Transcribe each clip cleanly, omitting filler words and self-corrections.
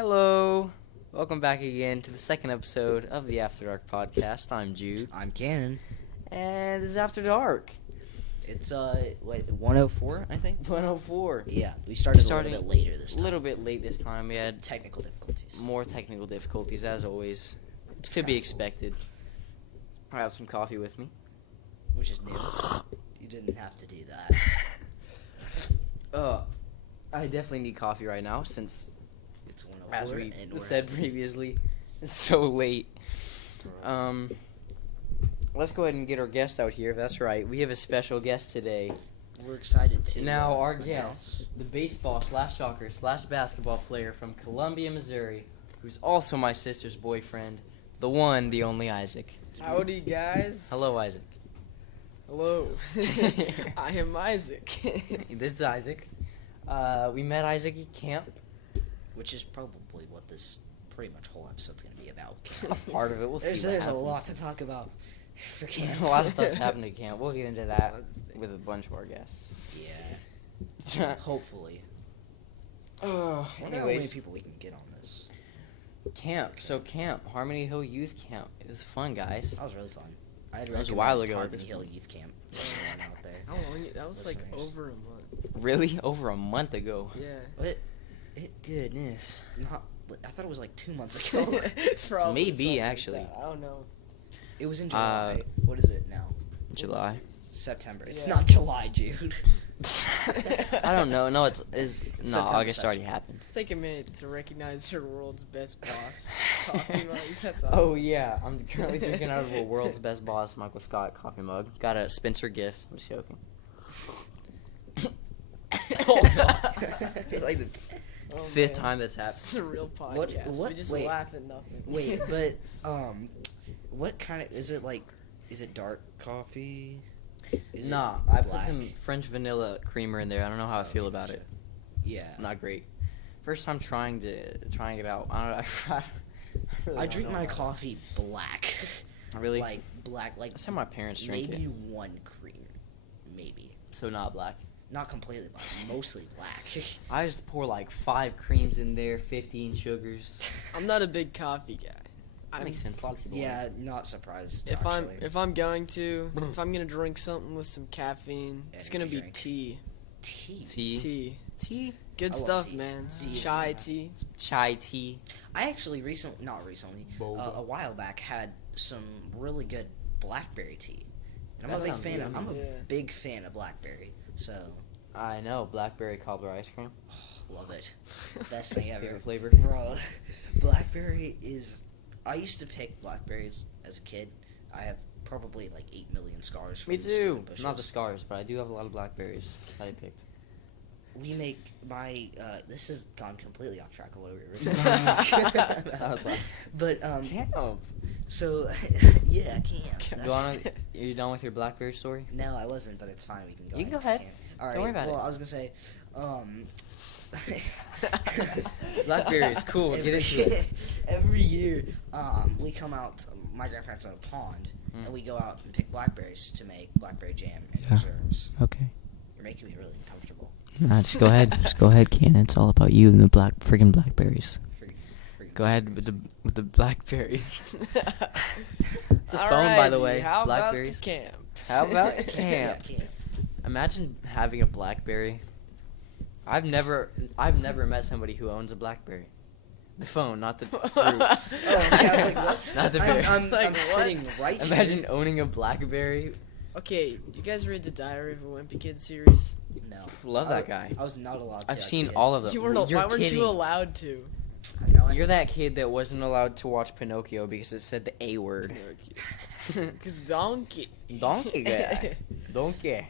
Hello. Welcome back again to the second episode of the After Dark podcast. I'm Jude. I'm Cannon. And this is After Dark. It's 104, I think. 104. Yeah, we started a little bit later this time. A little bit late this time. We had technical difficulties. more technical difficulties as always. It's to be expected. I have some coffee with me. Which is new. You didn't have to do that. I definitely need coffee right now since, It's 104 as we and we're said previously, it's so late. Let's go ahead and get our guest out here. That's right. We have a special guest today. We're excited to Now our announce- guest, the baseball / soccer / basketball player from Columbia, Missouri, who's also my sister's boyfriend, the one, the only Isaac. Howdy, guys. Hello, Isaac. Hello. I am Isaac. This is Isaac. We met Isaac at camp. Which is probably what this pretty much whole episode's going to be about. Part of it. We'll see. There's what a happens. lot to talk about for camp. A lot of stuff happened at camp. We'll get into that with a bunch of our guests. Yeah. Hopefully. Oh, I wonder how many anyways, people we can get on this. camp. So camp, Harmony Hill Youth Camp. It was fun, guys. That was really fun. I'd That was a while recommend ago. Harmony Hill Youth Camp. Anyone out there. How long? That was like Listeners. over a month. Really? Over a month ago. Yeah. What? Goodness. I thought it was like 2 months ago. It's probably Maybe, something like actually. that. I don't know. It was in July. What is it now? July. September. It's Yeah. not July, Jude. I don't know. No, no. September August 2nd. already happened. Let's take a minute to recognize your world's best boss. Coffee mug. That's awesome. Oh yeah, I'm currently drinking out of a world's best boss Michael Scott coffee mug. Got a Spencer gift. I'm just joking. Oh god, it's like the Oh, fifth man. time that's happened. It's a real podcast. what- We just wait. laugh at nothing. Wait, but what kind of is it like? Is it dark coffee? Is Nah, it I put black? some French vanilla creamer in there. I don't know how I feel about it. Yeah, Not great. First time trying it out. I don't know. I really I don't drink know my about it. coffee black. Really? Like black, like That's how my parents drink maybe it. one cream, maybe So not black. not completely black, mostly black. I just pour like 5 creams in there, 15 sugars. I'm not a big coffee guy. That makes sense. A lot of people. Yeah, not surprised. If actually. I'm gonna drink something with some caffeine, Yeah, it's what gonna you be drink? tea. tea. Tea. Tea. Good I love stuff, tea. man. Tea Some is chai good. tea. Chai tea. I actually not recently, Boba. a while back had some really good blackberry tea. And I'm That a big sounds fan. good. I'm a Yeah. big fan of blackberry. So I know. Blackberry cobbler ice cream. love it. Best thing ever. Favorite flavor. Bro, blackberry is. I used to pick blackberries as a kid. I have probably like 8 million scars. From Me the too. stupid bushes. Not the scars, but I do have a lot of blackberries that I picked. We make my. This has gone completely off track of what we were originally That was fun. But Camp. so yeah, I can't. Go on. Are you done with your blackberry story? No, I wasn't, but it's fine. We can go. You can go into ahead. camp. All right. Don't worry about well, it. I was gonna say, Blackberry is cool. Get into it. Every year, we come out. My grandparents own a pond, Mm. and we go out and pick blackberries to make blackberry jam and Yeah. preserves. Okay. You're making me really uncomfortable. Nah, just go ahead. Just go ahead, Ken. It's all about you and the friggin' blackberries. For Go ahead with the blackberries. The phone, by the way. How Blackberries. about the camp? How about Yeah, camp? camp. Imagine having a BlackBerry. I've never met somebody who owns a BlackBerry. The phone, not the fruit. Oh, yeah, I was like, what? Not the berry. I'm Like, what? sitting right here. Imagine owning a BlackBerry. Okay, you guys read the Diary of a Wimpy Kid series? No. Love that guy. I was not allowed to. I've as a seen kid. all of them. You weren't. You're Why weren't kidding. you allowed to? I know, I You're know. that kid that wasn't allowed to watch Pinocchio because it said the A word. Because donkey. Donkey guy. Donkey.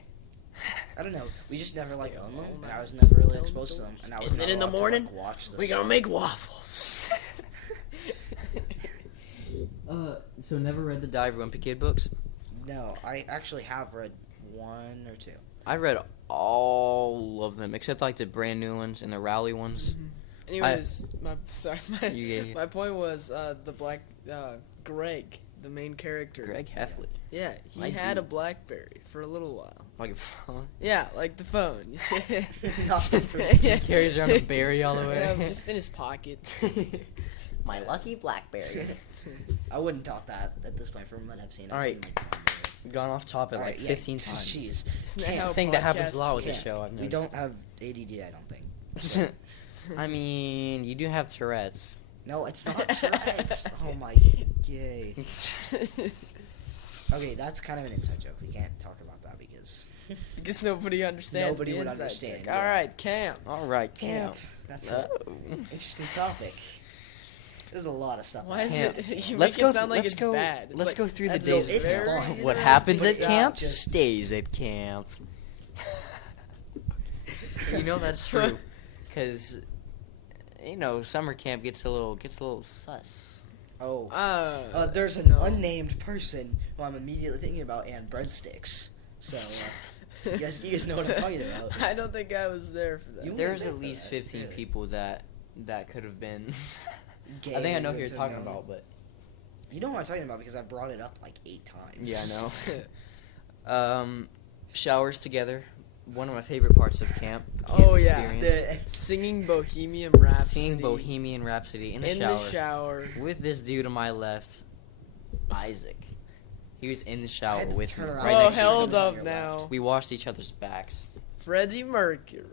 I don't know. We just never like owned them, all and night. I was never really Telling exposed to them. stories. And I was And not then in the allowed to, morning, like, watch the We're gonna show. make waffles. So never read the Dive Wimpy Kid books? No, I actually have read 1 or 2. I read all of them except like the brand new ones and the Rowley ones. Anyways, my You idiot. my point was the Greg, the main character. Greg Heffley. Yeah, he My had dude. a BlackBerry for a little while. Like, Yeah, like the phone. Not the Yeah. he carries around a berry all the way. Yeah, just in his pocket. My lucky BlackBerry. I wouldn't talk that at this point from what I've seen. I've Alright. seen, like, Gone off topic like Alright, yeah, 15 times. Jeez. Isn't that Can't how I think that happens a podcasts lot with the Can't. show. I've We noticed. don't have ADD, I don't think. I mean, you do have Tourette's. No, it's not Tourette's. Oh my yay. Okay, that's kind of an inside joke. We can't talk about that because Because nobody understands. Nobody the would inside understand, joke. yeah. All right, camp. All right, camp. That's Oh. an interesting topic. There's a lot of stuff. Why is Camp. it? You Let's make go. it sound like let's it's go. bad. It's Let's like, go through the that's- days. it's of camp. fun. What interesting. happens But at it's camp just- stays at camp. You know that's true, because summer camp gets a little sus. Oh. There's an no. unnamed person who I'm immediately thinking about and breadsticks. So, you guys know what I'm talking about. I don't think I was there for that. You- There's there at for least that, 15 really. people that could have been. Gay I think I know who would you're have talking known. about, but You know what I'm talking about because I brought it up like 8 times. yeah, I know. Showers together. One of my favorite parts of camp. Oh, yeah. experience. Singing Bohemian Rhapsody. Singing Bohemian Rhapsody in the in shower the shower. with this dude on my left, Isaac. He was in the I shower had to with me. turn around Right Oh, next to hell him. held was on up your now. left. We washed each other's backs. Freddie Mercury.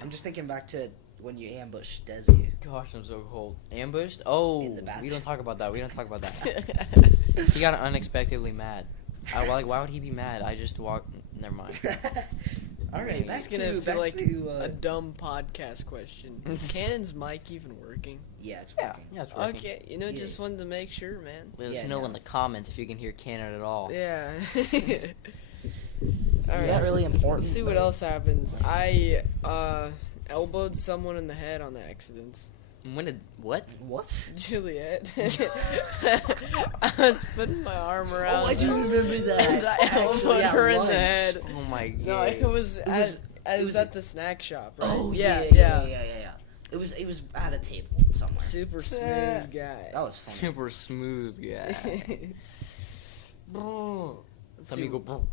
I'm just thinking back to when you ambushed Desi. Gosh, I'm so cold. Ambushed? Oh, In the we bathroom. don't talk about that. We don't talk about that. He got unexpectedly mad. Why would he be mad? I just walked. Never mind. All right, back It's gonna to feel like to, a dumb podcast question. Is Cannon's mic even working? yeah, it's Yeah, working. yeah, it's working. Okay, Yeah. just wanted to make sure, man. Let us Yeah, know no. in the comments if you can hear Cannon at all. Yeah. Is Alright. that really important? Let's see what else happens. I elbowed someone in the head on accident. When did what? What? Juliet. I was putting my arm around. Oh, I do her, remember that. And I Actually, elbowed at her in the lunch. head. Oh my god. No, it was It was- at the snack shop, right? Oh yeah. yeah. It was at a table somewhere. Super smooth guy. That was funny. Super smooth guy. Bro. Let's Let see me go. Bro.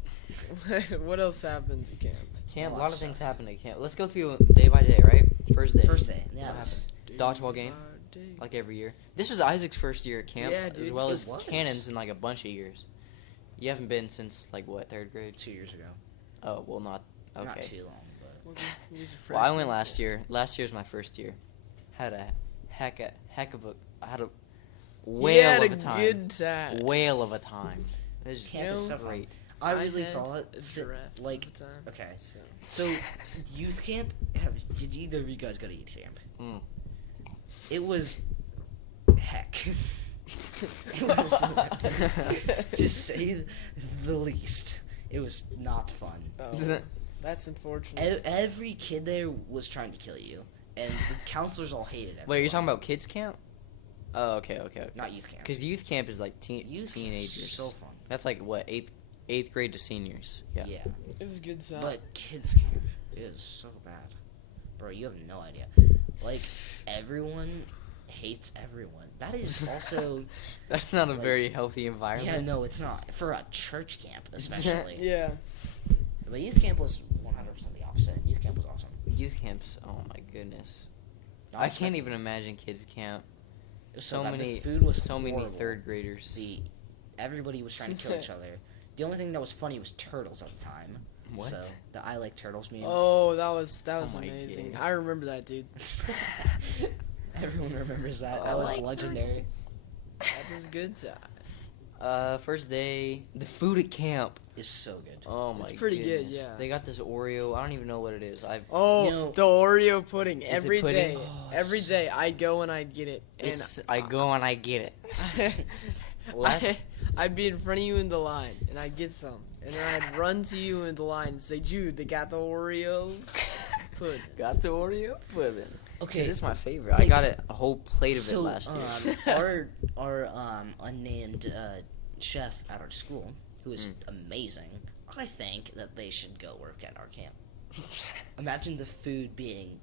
what else happens at camp? Camp. A Lots lot of of things stuff. happen at camp. Let's go through day by day, right? First day. First day. Yeah. What it was- happened? Dodgeball game. Like every year. This was Isaac's first year at camp, Yeah, as dude, well it as was. Cannon's in like a bunch of years. You haven't been since like what, 3rd grade? 2 years ago. Oh well, not okay. Not too long, but Well, I went last year. Last year's my first year. Had a heck of a. I had a whale of a time. Good time. Whale of a time. It was just Camp is so great. I really had thought a si- giraffe like at the time, okay. so. So youth camp. Did either of you guys go to youth camp? Mm. It was heck. It was, to say the least, it was not fun. Oh, that's unfortunate. Every kid there was trying to kill you, and the counselors all hated it. Wait, you're talking about kids camp? Oh, okay. Not youth camp. Because youth camp is like Youth camp is teenagers. so fun. That's like what, eighth grade to seniors. Yeah. Yeah, It was a good time. but kids camp is so bad, bro. You have no idea. Like everyone hates everyone. That is also That's not a Like- very healthy environment. yeah. No, it's not for a church camp, especially. yeah. But youth camp was 100% the opposite. Youth camp was awesome. Youth camps. Oh my goodness. Not I can't expecting- even imagine kids camp. It was So bad. many. The food was so many horrible. 3rd graders. Everybody was trying to kill each other. The only thing that was funny was turtles at the time. What? So the I like turtles meme. Oh, that was Oh my amazing. God. I remember that, dude. Everyone remembers that. Oh, That was like legendary. That was a good time. First day, the food at camp. It's so good. Oh my It's pretty good, goodness. yeah. They got this Oreo. I don't even know what it is. Oh, You know- the Oreo pudding. it Every pudding? day. Oh, Every so day I'd go and I'd get it. And I go and I get it. Last- I'd be in front of you in the line and I'd get some. And then I'd run to you in the line and say, Jude, they got the Oreo pudding. Got the Oreo pudding. Okay. This is my favorite. I Like, got a whole plate of So it last year. our unnamed chef at our school, who is amazing, I think that they should go work at our camp. Imagine the food being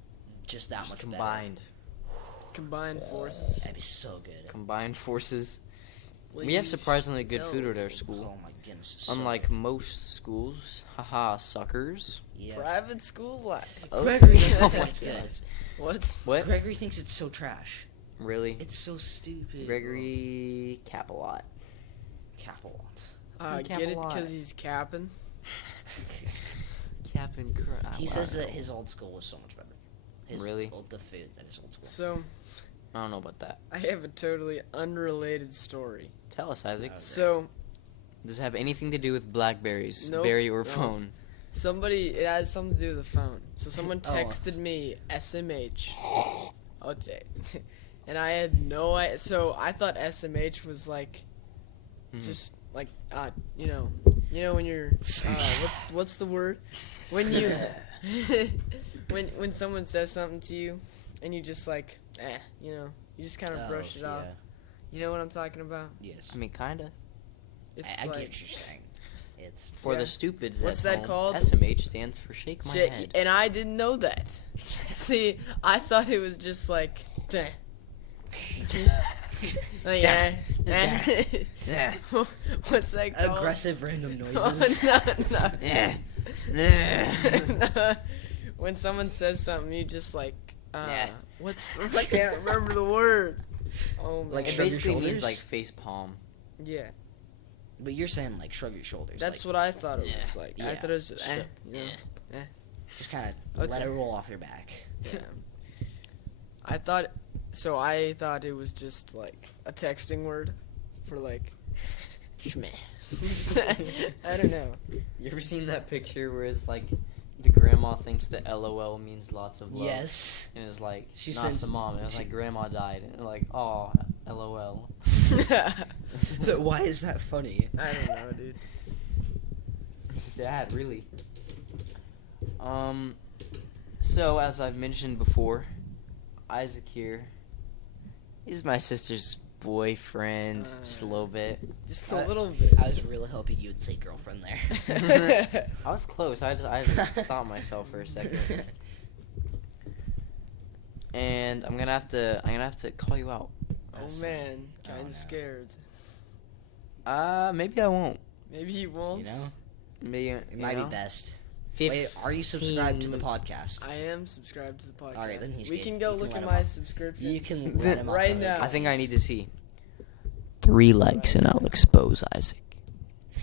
just that Just much combined. Combined better. forces. That'd be so good. Combined forces. We have Please surprisingly good tell food at our me. school. Oh my goodness. it's Unlike most schools. Haha, suckers. yeah. Private school life. Gregory Oh doesn't my think it's good. gosh. What? What? Gregory thinks it's so trash. Really? It's so stupid. Gregory Capalot. Capelot. Get it? Because he's capping? Captain He says that his old school was so much better. Really? The food at his old school. So, I don't know about that. I have a totally unrelated story. Tell us, Isaac. Okay. So, Does it have anything to do with blackberries? Nope. Berry or No. phone? it has something to do with the phone. So, someone Oh. texted me SMH. Okay. And I had no idea. So, I thought SMH was like, Mhm. just like, you know when you're, what's the word? When you, when someone says something to you, and you just like, you just kind of brush it off. You know what I'm talking about? Yes. I mean, kinda. It's I get like, what you're saying. It's For Yeah. the stupids What's at that home, called? SMH stands for shake my shit, head. and I didn't know that. See, I thought it was just like, like, Yeah. What's that called? aggressive random Oh, noises. no. Yeah. When someone says something, you just like, Yeah. I can't remember the word. Oh my Like It shrug your basically means shoulders? like face palm. yeah. But you're saying like shrug your shoulders. That's like, what I thought it Yeah. was like. I Yeah. thought it was just, Sure. you know. just kind Oh, of let it's it roll off your back. Yeah. I thought it was just like a texting word for like schmeh. I don't know. You ever seen that picture where it's like the grandma thinks that LOL means lots of love? Yes. And it's like, She not sends- the mom. It was like, grandma died. And like, oh, LOL. So why is that funny? I don't know, dude. It's sad, really. So, as I've mentioned before, Isaac here is my sister's boyfriend, just a little bit. Just a little bit. I was really hoping you would say girlfriend there. I was close. I just stopped myself for a second. And I'm gonna have to call you out. Oh man, Oh, kinda no. scared. Maybe I won't. Maybe he won't. You know, Maybe it might be best. 15 Wait, are you subscribed to the podcast? I am subscribed to the podcast. Alright, then he's we good. can go You can look let at him my off. subscription. You can let him off Right the hook now. I think I need to see. 3 likes and I'll expose Isaac. Oh,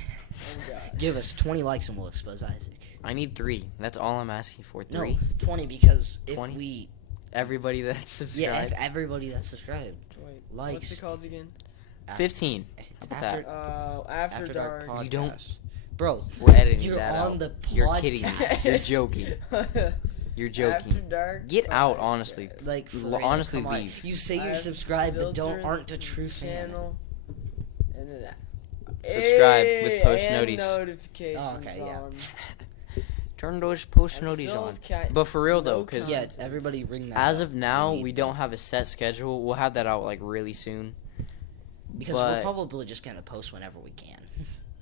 God. Give us 20 likes and we'll expose Isaac. I need 3. That's all I'm asking for. 3. No, 20 because if 20? we Everybody that's yeah, subscribed. if everybody that's subscribed Wait, likes what's it called again? 15. It's How about after that? After Dark. podcast. You don't- Bro, We're editing you're that on out. the You're kidding me. podcast. You're joking. You're joking. After Dark. Get out, podcast. honestly. like for L- real, honestly, come on. leave. You say you're I've subscribed but filtered aren't a the true fan. channel, and then Subscribe with Hey, post and noties. notifications Oh, okay, yeah. on. Turn those post I'm noties still on. ca- But for real no though, because Yeah, content. everybody ring that as up. of now, need we that. don't have a set schedule. We'll have that out like really soon. because but- we're probably just gonna post whenever we can.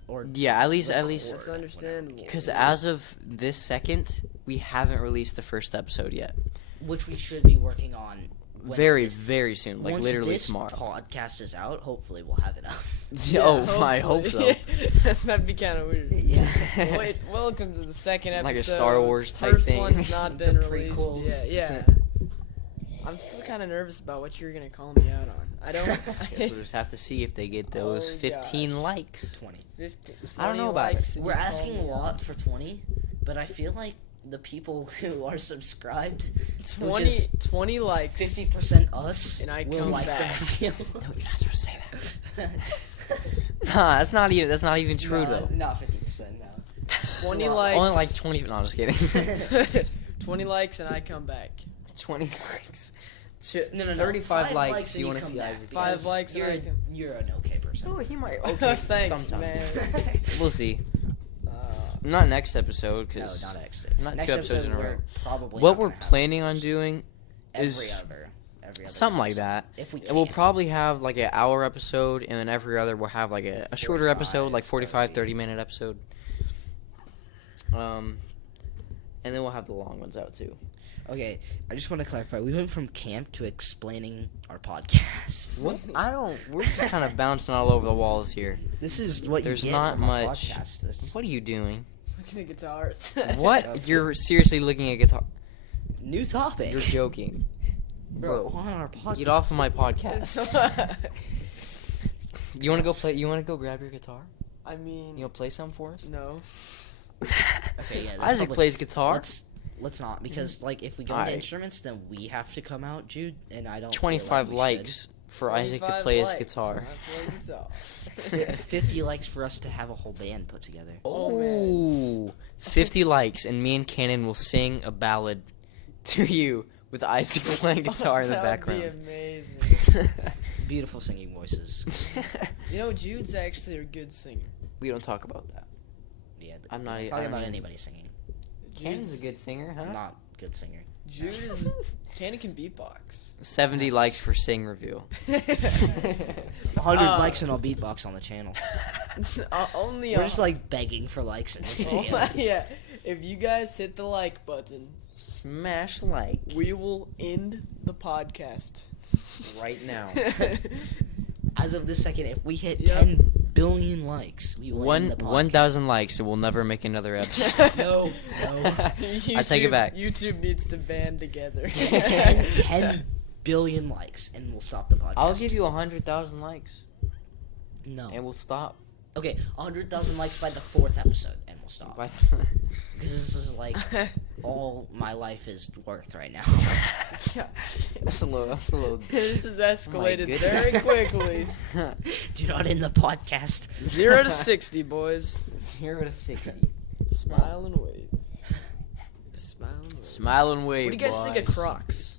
Or Yeah, at least record It's whenever we understandable. can. because as of this second, we haven't released the first episode yet. which we should be working on once Very, this- very soon, like once literally this tomorrow. podcast is out, hopefully we'll have it up. Oh, I hope so. That'd be kind of weird. Yeah. Wait, welcome to the second episode. Like a Star Wars type First thing. one's not been The released. prequels. Yeah. I'm still kind of nervous about what you're gonna call me out on. I don't. Guess we'll just have to see if they get those Oh, 15 gosh. likes. 20. 50, I don't 20 know about it. likes and We're you call asking a me out. lot for 20, but I feel like the people who are subscribed, 20, is 20 likes. 50% us, And I will come like back. the video. No, you're not supposed to say that. Nah, that's not even true though. Not 50%, no. 20 Well, likes. Only like 20. No, I'm just kidding. 20 likes and I come back. 20 likes. No. 35 5 likes. and You want to come see back, Isaac? Five because likes and You're, I can- you're an okay person. Oh, he might. Okay, thanks, sometime. man. We'll see. Uh, Not next episode, No, because not next. not next 2 episodes in a episode, row. we're probably What not we're gonna have planning on episodes. doing is every other something like episode, that. If we And we'll can. probably have like an hour episode, and then every other we'll have like a shorter 45, episode, like 45, 30. 30-minute episode. And then we'll have the long ones out too. Okay, I just want to clarify. We went from camp to explaining our podcast. What? We're just kind of bouncing all over the walls here. This is what There's you get not from our much. podcast. This What are you doing? Looking at guitars. What? You're seriously looking at guitar? new topic. You're joking. Bro, Bro, on our podcast. get off of my podcast. You want to go play? You want to go grab your guitar? I mean, You want to play some for us? no. Okay, yeah. that's Isaac probably- plays guitar. Let's not, because like if we go Alright. into instruments, then we have to come out, Jude, and I don't. feel 25 like we likes for Isaac to 25 play his likes, guitar. and I play guitar. should. 50 likes for us to have a whole band put together. Oh, 50 likes, and me and Cannon will sing a ballad to you with Isaac playing guitar in the That would be background. amazing. Beautiful singing voices. You know, Jude's actually a good singer. We don't talk about that. Yeah, I'm not. talking I don't about even- anybody singing. Cannon's a good singer, huh? Not good singer. Jude is. Cannon can beatbox. 70 That's- likes for sing review. 100 likes and I'll beatbox on the channel. Only We're just like begging for likes in this Oh video. my, yeah. If you guys hit the like button, Smash like we will end the podcast right now. As of this second, if we hit Yep. 10 billion likes, we will end the podcast. 1,000 likes, and we'll never make another episode. No, no. I take it back. YouTube needs to band together. 10 billion likes, and we'll stop the podcast. I'll give you 100,000 likes, No. and we'll stop. Okay, 100,000 likes by the 4th episode, and we'll stop. Bye. Because this is like all my life is worth right now. That's a little. This has escalated goodness. very quickly. Do not end the podcast. 0 to 60, boys. 0 to 60. Smile and wave. Smile and wave. Smile and wave. What do you guys think of boys. Crocs?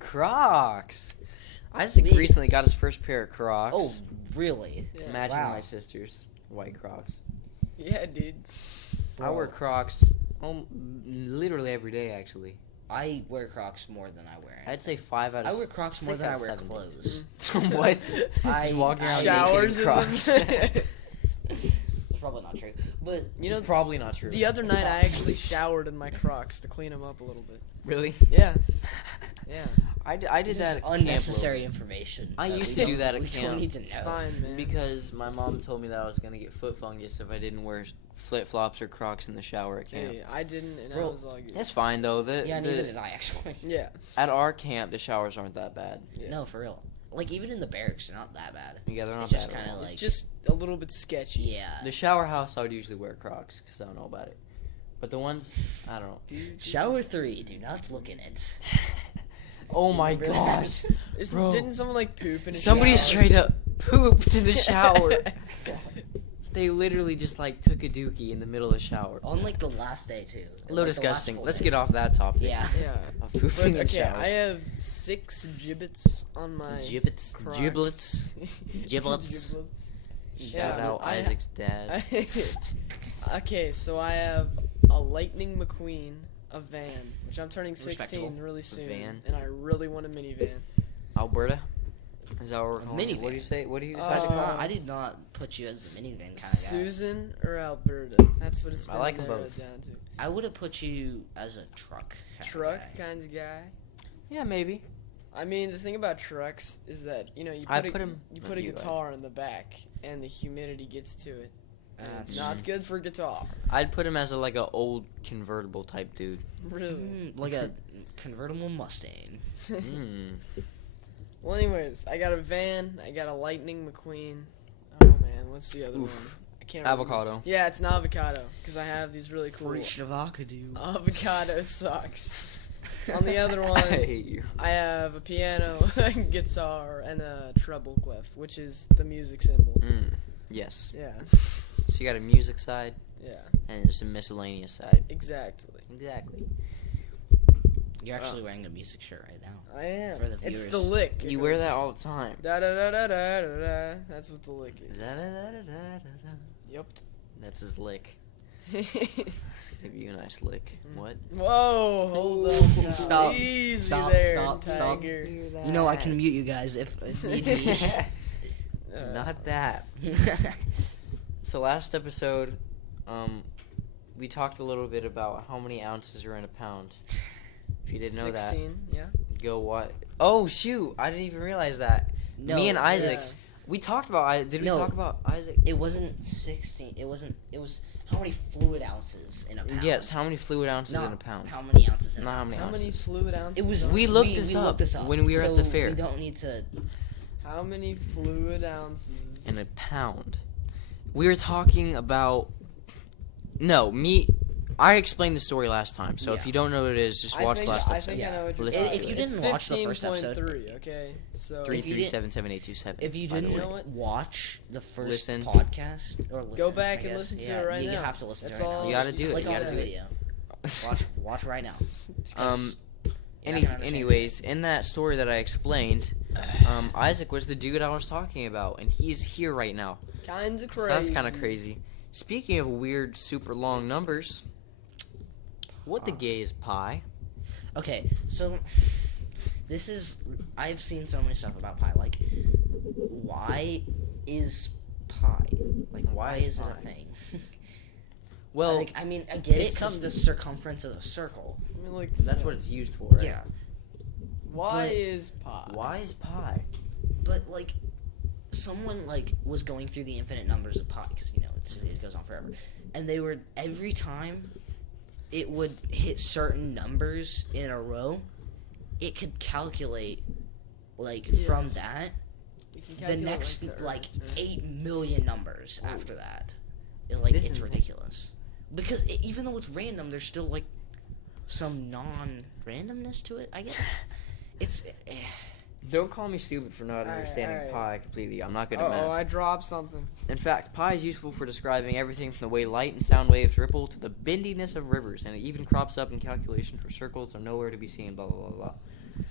Crocs. Isaac Me. recently got his first pair of Crocs. Oh, really? Yeah. Imagine Wow. my sister's white Crocs. Yeah, dude. I wear Bro. Crocs literally every day, actually. I wear Crocs more than I wear. I'd say 5 out of I wear Crocs more 6 than I out of wear 7 clothes. What? I- Just walking around Showers naked in in Crocs. them. It's probably not true. But You know, Probably not true. the other night I actually showered in my Crocs to clean them up a little bit. Really? Yeah. Yeah. I did this that is at camp unnecessary a little information. I that used we to do don't- that at we camp. don't need to know. It's fine, man. bit because my mom told me that I was gonna get foot fungus if I didn't wear flip flops or Crocs in the shower at camp. Hey, I didn't, and I Bro, was all good. It's fine though. Yeah, neither did I actually. Yeah. At our camp, the showers aren't that bad. Yeah. No, for real. Like even in the barracks, they're not that bad. Yeah, they're not It's just bad at kinda all. like- It's just a little bit sketchy. Yeah. The shower house, I would usually wear Crocs because I don't know about it. But the ones, I don't know. Shower 3, do not look in it. Oh my Remember gosh. Isn't, Bro. didn't someone like poop in a Somebody shower? straight up pooped in the shower. They literally just like took a dookie in the middle of the shower. On like the last day too. A Like, little the last disgusting. full Let's day. get off that topic. Yeah. Yeah. Of But, pooping in okay, showers. I have 6 gibbets on my Giblets. Crocs. Giblets. Giblets. Giblets. Shout Yeah, out I- Isaac's dad. Okay, so I have a Lightning McQueen, a van, which I'm turning 16 Respectable. really soon, van. and I really want a minivan. Alberta? Is that what we're A calling it? minivan. What do you say? What do you Uh, say? I did not put you as a minivan kind of guy. Susan or Alberta? That's what it's I been like 'em narrowed both. down to. I would have put you as a truck. Kind Truck Of guy. kind of guy. Yeah, maybe. I mean, the thing about trucks is that you I put put 'em- you put a you go guitar in the back, and the humidity gets to it. And That's- not good for guitar. I'd put him as like a old convertible type dude. Really. Like a convertible Mustang. Mm. Well, anyways, I got a van. I got a Lightning McQueen. Oh man, what's the other Oof. one? I can't remember. Avocado. Yeah, it's an avocado because I have these really cool avocado. avocado socks. On the other I one, hate you. I have a piano, a guitar, and a treble clef, which is the music symbol. Mm. Yes. Yeah, So you got a music side yeah, and just a miscellaneous side. exactly. Exactly. You're actually wearing a music shirt right now. I am. For the It's viewers. the lick. It You wear goes that all the time. Da da da da da da da. That's what the lick is. Da-da-da-da-da-da. Yep. That's his lick. Let's give you a nice lick. What? Whoa, hold Ooh, up. now. stop, Easy stop, there, stop, stop. Tiger. You know I can mute you guys if need be. Not that. So last episode, we talked a little bit about how many ounces are in a pound. If you didn't know 16, yeah. that, go what? Oh shoot! I didn't even realize that. No, Me and Isaac, yeah. we talked about. Did we No. talk about Isaac? It wasn't 16. It was how many fluid ounces in a pound? Yes. How many fluid ounces Not in a pound? How many ounces in a Not how pound? many How many ounces. fluid ounces? It was. are We there? looked this looked up this up when we were at the so fair. We don't need to. How many fluid ounces? In a pound. We were talking about. No, me. I explained the story last time, so if Yeah. you don't know what it is, just watch last I episode. think I know what you're Listen talking to If you it. didn't watch the first episode, 15.3, okay? So 3377827. if you by the didn't way. know what? watch the first Listen. podcast, or listen, Go back I and guess. listen to Yeah, it right you now. have to listen That's to it right all now. You gotta do it, Click you on gotta the do it. video. Watch right now. Um. You're not gonna understand Anyways, in that story that I explained, Isaac was the dude I was talking about, and he's here right now. kinds of So crazy. that's kind of crazy. Speaking of weird, super long numbers, what the gay is pi? Okay, so this is I've seen so many stuff about pi. Like, why is pi? Like, why is it pi? a thing? Well, like, I mean, I get it it's because some- the circumference of a circle. I mean, like, that's what it's used for. Right? Yeah, Why but- is pi? Why is pi? but like, someone like was going through the infinite numbers of pi because it goes on forever, and they were every time it would hit certain numbers in a row, it could calculate like Yeah. from that. You can The calculate, next the like Earth, yeah. 8 million numbers after that. This It's is- ridiculous. Because even though it's random, there's still like some non-randomness to it, I guess. It's Don't call me stupid for not Alright, understanding alright. pi completely. I'm not good at math. Oh, I dropped something. In fact, pi is useful for describing everything from the way light and sound waves ripple to the bendiness of rivers, and it even crops up in calculations where circles are nowhere to be seen. Blah blah blah blah.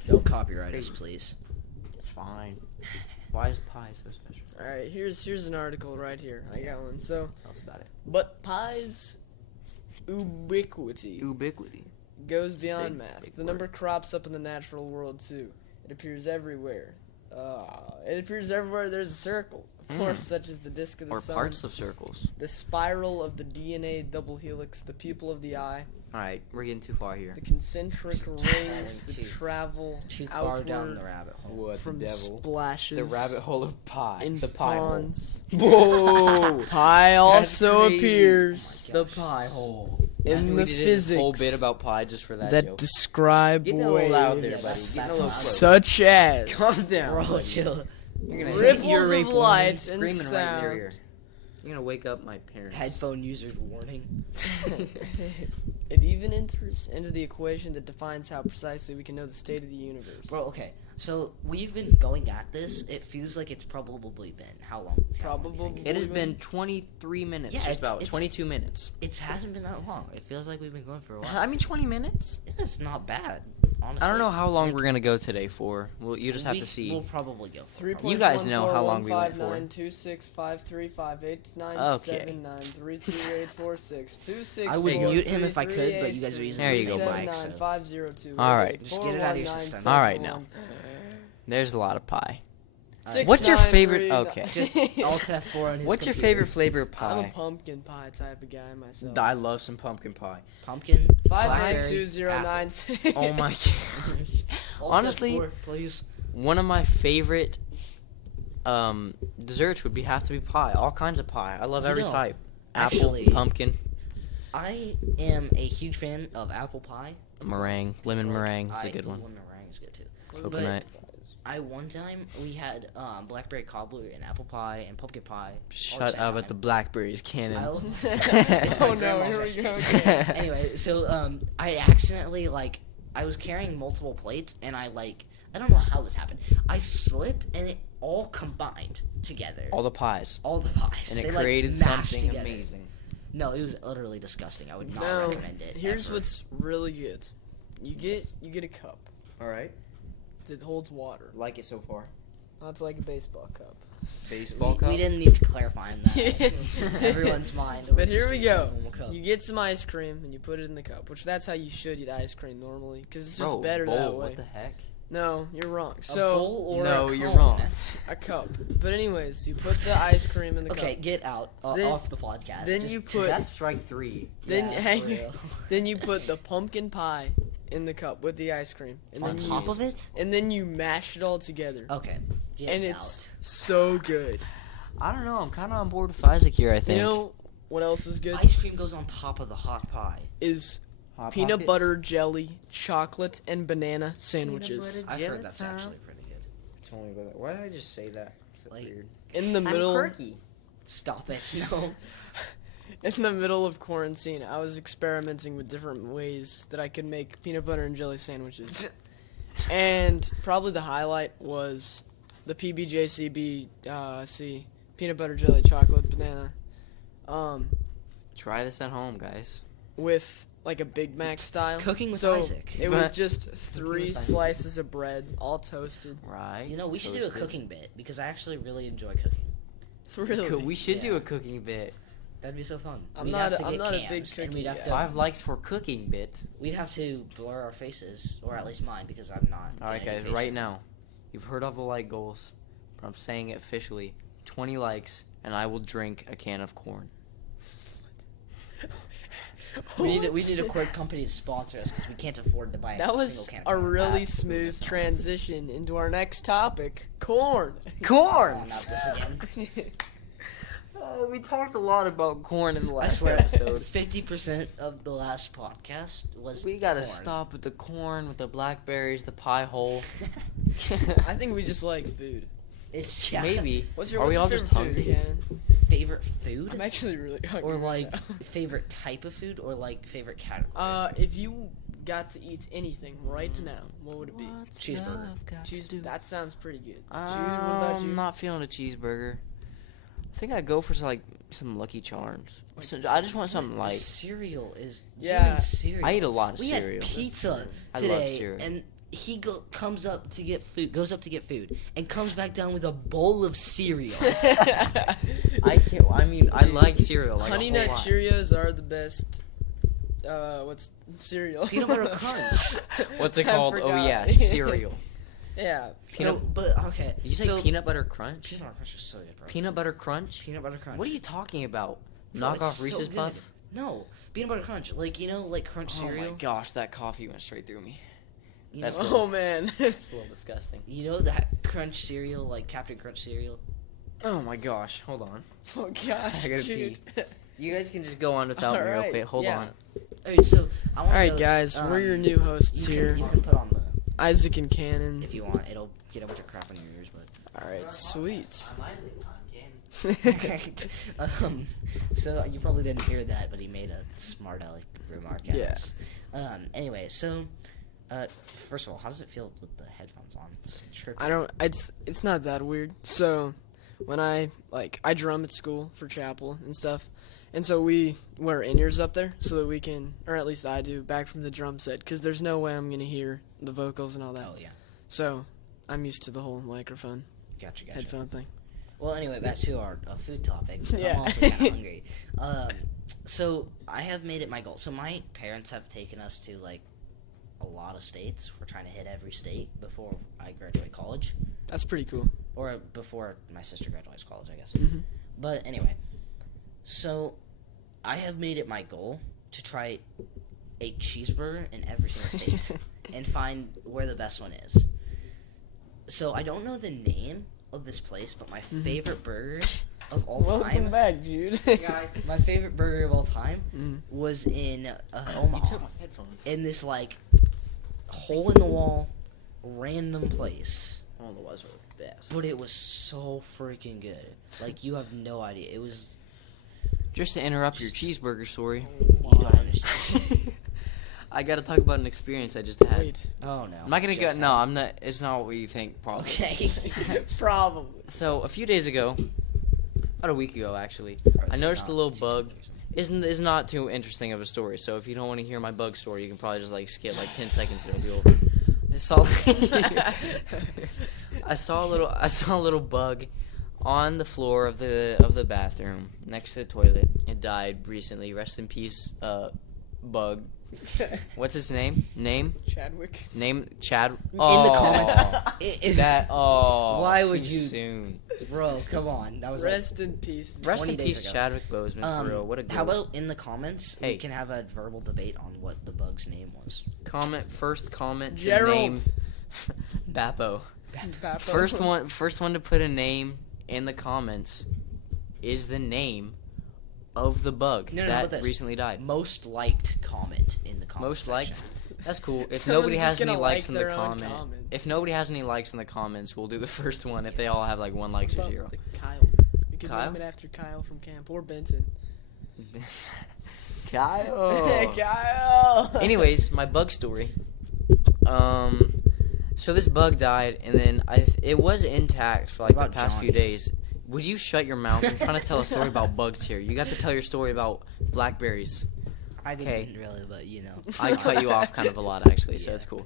don't copyright us, please. It's fine. Why is pi so special? All right, here's an article right here. I got one. So, Tell us about it. but pi's ubiquity Ubiquity. goes beyond big, math. big The word. number crops up in the natural world too. It appears everywhere. It appears everywhere there's a circle, of course, such as the disk of the Or sun, parts of circles. the spiral of the DNA double helix, the pupil of the eye, Alright, we're getting too far here. the concentric rings that too- travel Too far down outward the rabbit hole. What from splashes The rabbit hole of pi. in the pi hole. ponds. Whoa! Pi also crazy. appears The pi hole. in Imagine the we did this whole physics bit about pi just for that, that joke. describe Getting a little loud there, waves buddy. that's- Getting a that's little not- close. such as Calm down. Bro, buddy. chill. You're gonna ripples ear rape of warning light and screaming right in sound. their ear. You're gonna wake up my parents. Headphone users warning. It even enters into the equation that defines how precisely we can know the state of the universe. Bro, okay. So we've been going at this. It feels like it's probably been how long? How long do you think? Probably. It has been 23 minutes, Yeah, just it's- about it's- 22 minutes. It hasn't been that long. It feels like we've been going for a while. I mean, 20 minutes. It's not bad, honestly. I don't know how long we're gonna go today for. Well, you just have to We'll see. probably go for 3. You guys know how long we went for. 3.141592653589897328462684626. I would mute him if I could, but you guys are using There you go, Mike, so- All right. Just get it out of your system. All right, now. There's a lot of pie. Alright. What's your favorite- okay. Just Alt F4 on his What's your computer. favorite flavor of I'm a pie? pumpkin pie type of guy myself. I love some pumpkin pie. Pumpkin. Five blackberry, 82096. Oh my gosh. Alt Honestly, F4, please. one of my favorite desserts would have to be pie. All kinds of pie. I love You every know, type. Apple, actually- pumpkin, I am a huge fan of apple pie. meringue, lemon Like, meringue. It's a good one. Lemon meringue is good too. Coconut. One time we had blackberry cobbler and apple pie and pumpkin pie. all Shut the same up at the time. blackberries I cannon. love- Oh My no, here grandma's we go recipe. again. Anyway, so I accidentally I was carrying multiple plates and I don't know how this happened. I slipped and it all combined together. All the pies. All the pies. And it They, created mashed something together. amazing. No, it was utterly disgusting. I would not Now, recommend it. here's ever. what's really good. You get a cup Alright. that holds water. Like it so far. Not like a baseball cup. Baseball we cup. didn't need to clarify that. Everyone's mind. But here we go. Normal cup. You get some ice cream and you put it in the cup, which that's how you should eat ice cream normally, because it's just Bro, better bowl, that way. What the heck? No, you're wrong. A So bowl or No, a you're cone? wrong. a cup. But anyways, you put the ice cream in the Okay, cup. get out Then- off the podcast. Then Just- you put That's strike 3. then Yeah, hang for real. then you put the pumpkin pie in the cup with the ice cream, and On then top you, of it? and then you mash it all together, Okay. Get and out. it's so good. I don't know. I'm kind of on board with Isaac here. I think. You know what else is good? Ice cream goes on top of the hot pie. Is Hot peanut Pockets? butter jelly, chocolate, and banana sandwiches. I've heard that's Gelatin. actually pretty good. Tell me about that. Why did I just say that? So Like- weird. In the middle, quirky. Stop it. No. in the middle of quarantine, I was experimenting with different ways that I could make peanut butter and jelly sandwiches. And probably the highlight was the PBJCB peanut butter jelly chocolate banana, Try this at home, guys. with like a Big Mac style. Cooking with so Isaac. It was just 3 with Isaac. slices of bread, all toasted. Right. You know, we should do a Toasted. cooking bit because I actually really enjoy cooking. Really? We should do Yeah. a cooking bit. That'd be so fun. I'm We'd not have to a- I'm get not a big cams, and cookie we'd have guy. to 5 likes for cooking bit. we'd have to blur our faces, or at least mine, because I'm not. All right, getting any guys. face Right shit. now, you've heard of the like goals, but I'm saying it officially. 20 likes, and I will drink a can of corn. We need a quick company to sponsor us because we can't afford to buy That a was single can of a corn. really That's smooth goodness, transition into our next topic, corn. honestly. Oh, not this again. We talked a lot about corn in the I last swear, episode. 50% of the last podcast was. We gotta corn. stop with the corn, with the blackberries, the pie hole. I think we just like food. It's yeah. Maybe. What's Are your we all favorite just food, hungry? Cannon? favorite food, I'm actually really hungry. or right like now. favorite type of food, or like favorite category. If you got to eat anything right now, what would it be? Cheeseburger. That sounds pretty good. Jude, what about you? I'm not feeling a cheeseburger. I think I'd go for some Lucky Charms. I just want something light. Cereal is Yeah. human cereal. I eat a lot of We cereal. had pizza I love today, cereal. and he goes up to get food, and comes back down with a bowl of cereal. I can't. I mean, I like cereal. Like Honey a Nut whole lot. Cheerios are the best. What's cereal? Peanut Butter Crunch. What's it I called? Oh forgot. yeah, cereal. Yeah. Peanut. No, but okay. Did you say so, peanut butter crunch? Peanut Butter Crunch is so good, bro. Peanut butter crunch? Peanut Butter Crunch. What are you talking about? Bro, Knock it's off so Reese's good. Puffs? No, Peanut Butter Crunch. Like, you know, like Crunch Oh cereal. my gosh, that coffee went straight through me. You That's know, Oh man. It's a little disgusting. you know that Crunch cereal, like Captain Crunch cereal. Oh my gosh, hold on. Oh gosh. I gotta Jude. You guys can just go on without me real Alright, quick. Hold yeah. on. Okay, so I want. All right, guys, we're your new hosts You here, can, you can put on the Isaac and Cannon. if you want. It'll get a bunch of crap in your ears, but. All right, sweet. Right. So you probably didn't hear that, but he made a smart aleck remark at Yeah. us. Anyway, so first of all, how does it feel with the headphones on? It's trippy. I don't. It's not that weird. So when I drum at school for chapel and stuff, and so we wear in-ears up there so that we can, or at least I do, back from the drum set, because there's no way I'm gonna hear the vocals and all that. Oh yeah, So I'm used to the whole microphone gotcha. headphone thing. Well, anyway, back to our food topic. 'Cause Yeah. I'm also kind of hungry. So I have made it my goal. So my parents have taken us to like a lot of states. We're trying to hit every state before I graduate college, That's pretty cool. or before my sister graduates college, I guess. Mhm. But anyway, so I have made it my goal to try a cheeseburger in every single state and find where the best one is. So I don't know the name of this place, but my favorite burger of all Welcome time. back, Jude. Guys. My favorite burger of all time Mm. was in You Omaha, took my headphones. in this like hole in the wall, random place. Oh, the was the best. But it was so freaking good. Like you have no idea. It was. Just to interrupt your cheeseburger story, You don't understand. I gotta talk about an experience I just had. Wait. Oh no. I'm not gonna go. Just No, saying. I'm not. It's not what you think. Probably. Okay. Probably. So a few days ago, about a week ago actually, I So noticed a not little too bug. confusing. Is not too interesting of a story. So if you don't want to hear my bug story, you can probably just like skip like 10 seconds and it'll be over. I saw a little bug on the floor of the bathroom next to the toilet. It died recently. Rest in peace, bug. What's his name? Chadwick. Name Chad. In the comments. If- That. Oh. Why too would you- Soon. Bro, come on. That was like, Rest in peace. Rest 20 in days peace, ago. Chadwick Boseman. For real, what a how goat. about in the comments we Hey. can have a verbal debate on what the bug's name was. First comment to Gerald. name Bappo. Bappo. First one to put a name in the comments is the name of the bug No, how about that this? recently died. Most liked comment in the comment Most section. liked? That's cool. If Someone's nobody just has any gonna likes like in the their own comment, comment. if nobody has any likes in the comments, we'll do the first one. If they all have like 1 likes or About 0. Kyle. We could Kyle? name it after Kyle from camp or Benson. Kyle. Kyle. Anyways, my bug story. So this bug died, and then it was intact for like the What past about few Johnny? days. Would you shut your mouth? I'm trying to tell a story about bugs here. You got to tell your story about blackberries. I Okay. didn't really, but you know. I cut you off kind of a lot actually, so Yeah. it's cool.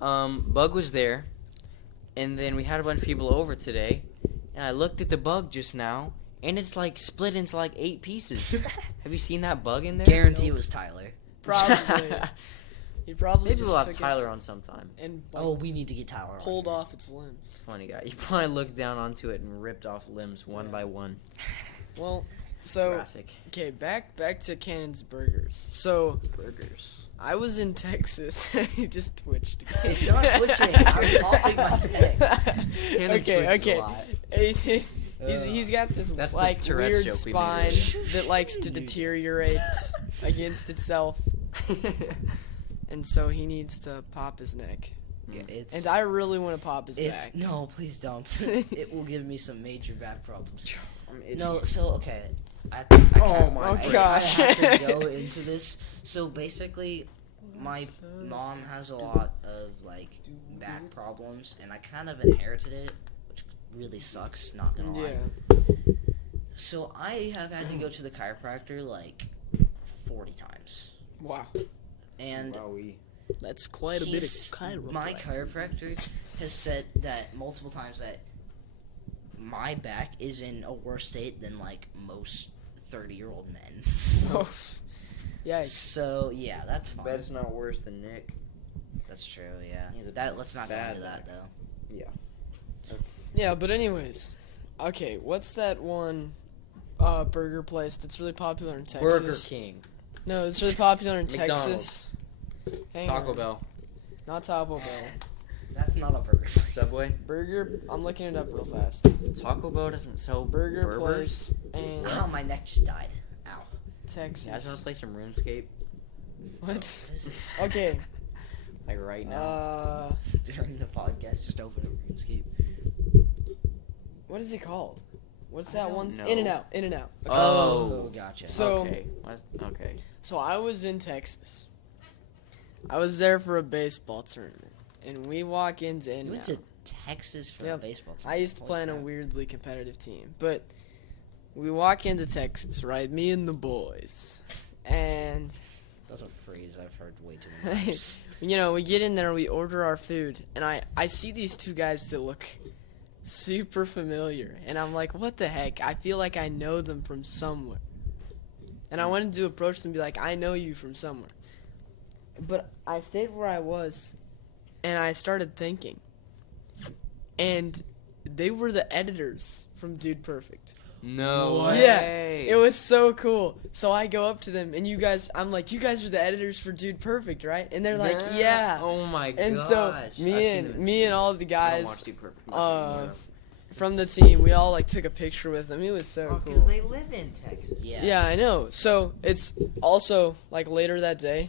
Bug was there, and then we had a bunch of people over today, and I looked at the bug just now, and it's like split into like 8 pieces. Have you seen that bug in there? Guarantee it was Tyler. Probably. He probably Maybe just we'll have took Tyler it on sometime. and like, Oh, we need to get Tyler on pulled here. off its limbs. Funny guy. He probably looked down onto it and ripped off limbs one by one. Well, so Graphic. okay, back to Cannon's Burgers. So Burgers. I was in Texas. He just twitched. It's not twitching. I'm popping my neck. Cannon Okay, twitches a okay. lot. He's got this That's the like Tourette's weird joke we spine made. that likes to deteriorate against itself, and so he needs to pop his neck. Yeah, it's, And I really want to pop his it's back. no, please don't. It will give me some major back problems. No, so okay. Oh my gosh. I have to go into this. So basically, my mom has a lot of like back problems, and I kind of inherited it, which really sucks. Not gonna lie. Yeah. So I have had to go to the chiropractor like 40 times, Wow. and That's quite a bit of he's- chiropractic. my chiropractor has said that multiple times that my back is in a worse state than like most 30-year-old men. Oh. Yikes. So yeah, that's fine. Bet it's not worse than Nick. That's true. Yeah. He's a That let's not go bad into that though. Yeah, but anyways, okay. What's that one burger place that's really popular in Texas? Burger King. No, it's really popular in Texas. McDonald's. Hang Taco on. Bell. Not Taco Bell. That's not a burger. place. Subway. Burger. I'm looking it up real fast. Taco Bell doesn't sell Burger burgers. place and Ow, my neck just died. Ow. Texas. You guys want to play some RuneScape? What? What is it? Okay. Like right now. During the podcast, just open a RuneScape. What is it called? What's I that don't one? know. In and Out. In and Out. Oh. gotcha. So- okay. Okay. So I was in Texas. I was there for a baseball tournament, and we walk into In you and went Out. to Texas for a Yep. baseball team. I used to Holy play on a crap. weirdly competitive team, but we walk into Texas, right? Me and the boys, and That's a phrase I've heard way too many times. you know, we get in there, we order our food, and I see these two guys that look super familiar, and I'm like, what the heck? I feel like I know them from somewhere. And I wanted to approach them and be like, I know you from somewhere. But I stayed where I was, and I started thinking. And they were the editors from Dude Perfect. No What? way. Yeah, it was so cool. So I go up to them, and I'm like, you guys are the editors for Dude Perfect, right? And they're like, yeah. Oh my And gosh. so I've seen them in me and all the I don't guys watch Dude Perfect much anymore. from the team, we all like took a picture with them. It was so Because cool. they live in Texas. Yeah. Yeah, I know. So it's also like later that day,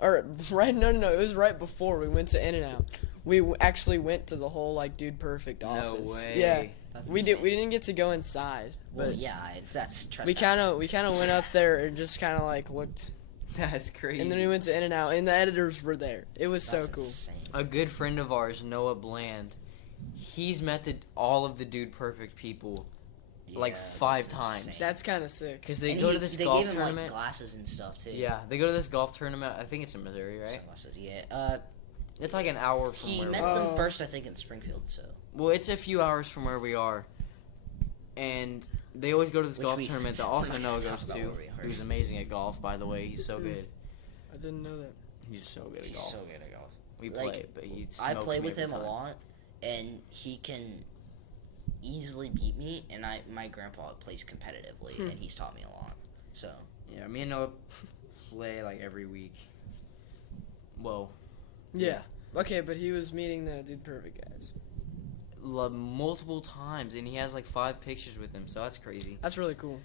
or right? No, it was right before we went to In and Out. We actually went to the whole like Dude Perfect No office. way. Yeah, That's we insane. didn't get to go inside, Well, but yeah, that's we trespassing. kind of went up there and just kind of like looked, That's crazy. and then we went to In and Out, and the editors were there. It was That's so cool. insane. A good friend of ours, Noah Bland, he's met all of the Dude Perfect people like Yeah, 5 that's times. insane. That's kind of sick. Because they And go to this they golf gave him tournament. like glasses and stuff too. Yeah, they go to this golf tournament. I think it's in Missouri, right? Sunglasses, yeah. It's like an hour from He where met we are. them Oh. first, I think, in Springfield. So Well, it's a few hours from where we are. And they always go to this Which golf we- tournament that we're also not Noah gonna goes talk about to. where we are. Who's amazing at golf, by the way. He's so Hmm. good. I didn't know that. He's so good at he's golf. so good at golf. We like, play, but he I smokes play me with every him a time. lot, and he can easily beat me. And my grandpa plays competitively, and he's taught me a lot. So Yeah, me and Noah play like every week. Whoa. Yeah. Okay, but he was meeting the Dude Perfect guys. Multiple times, and he has like 5 pictures with him, so that's crazy. That's really cool.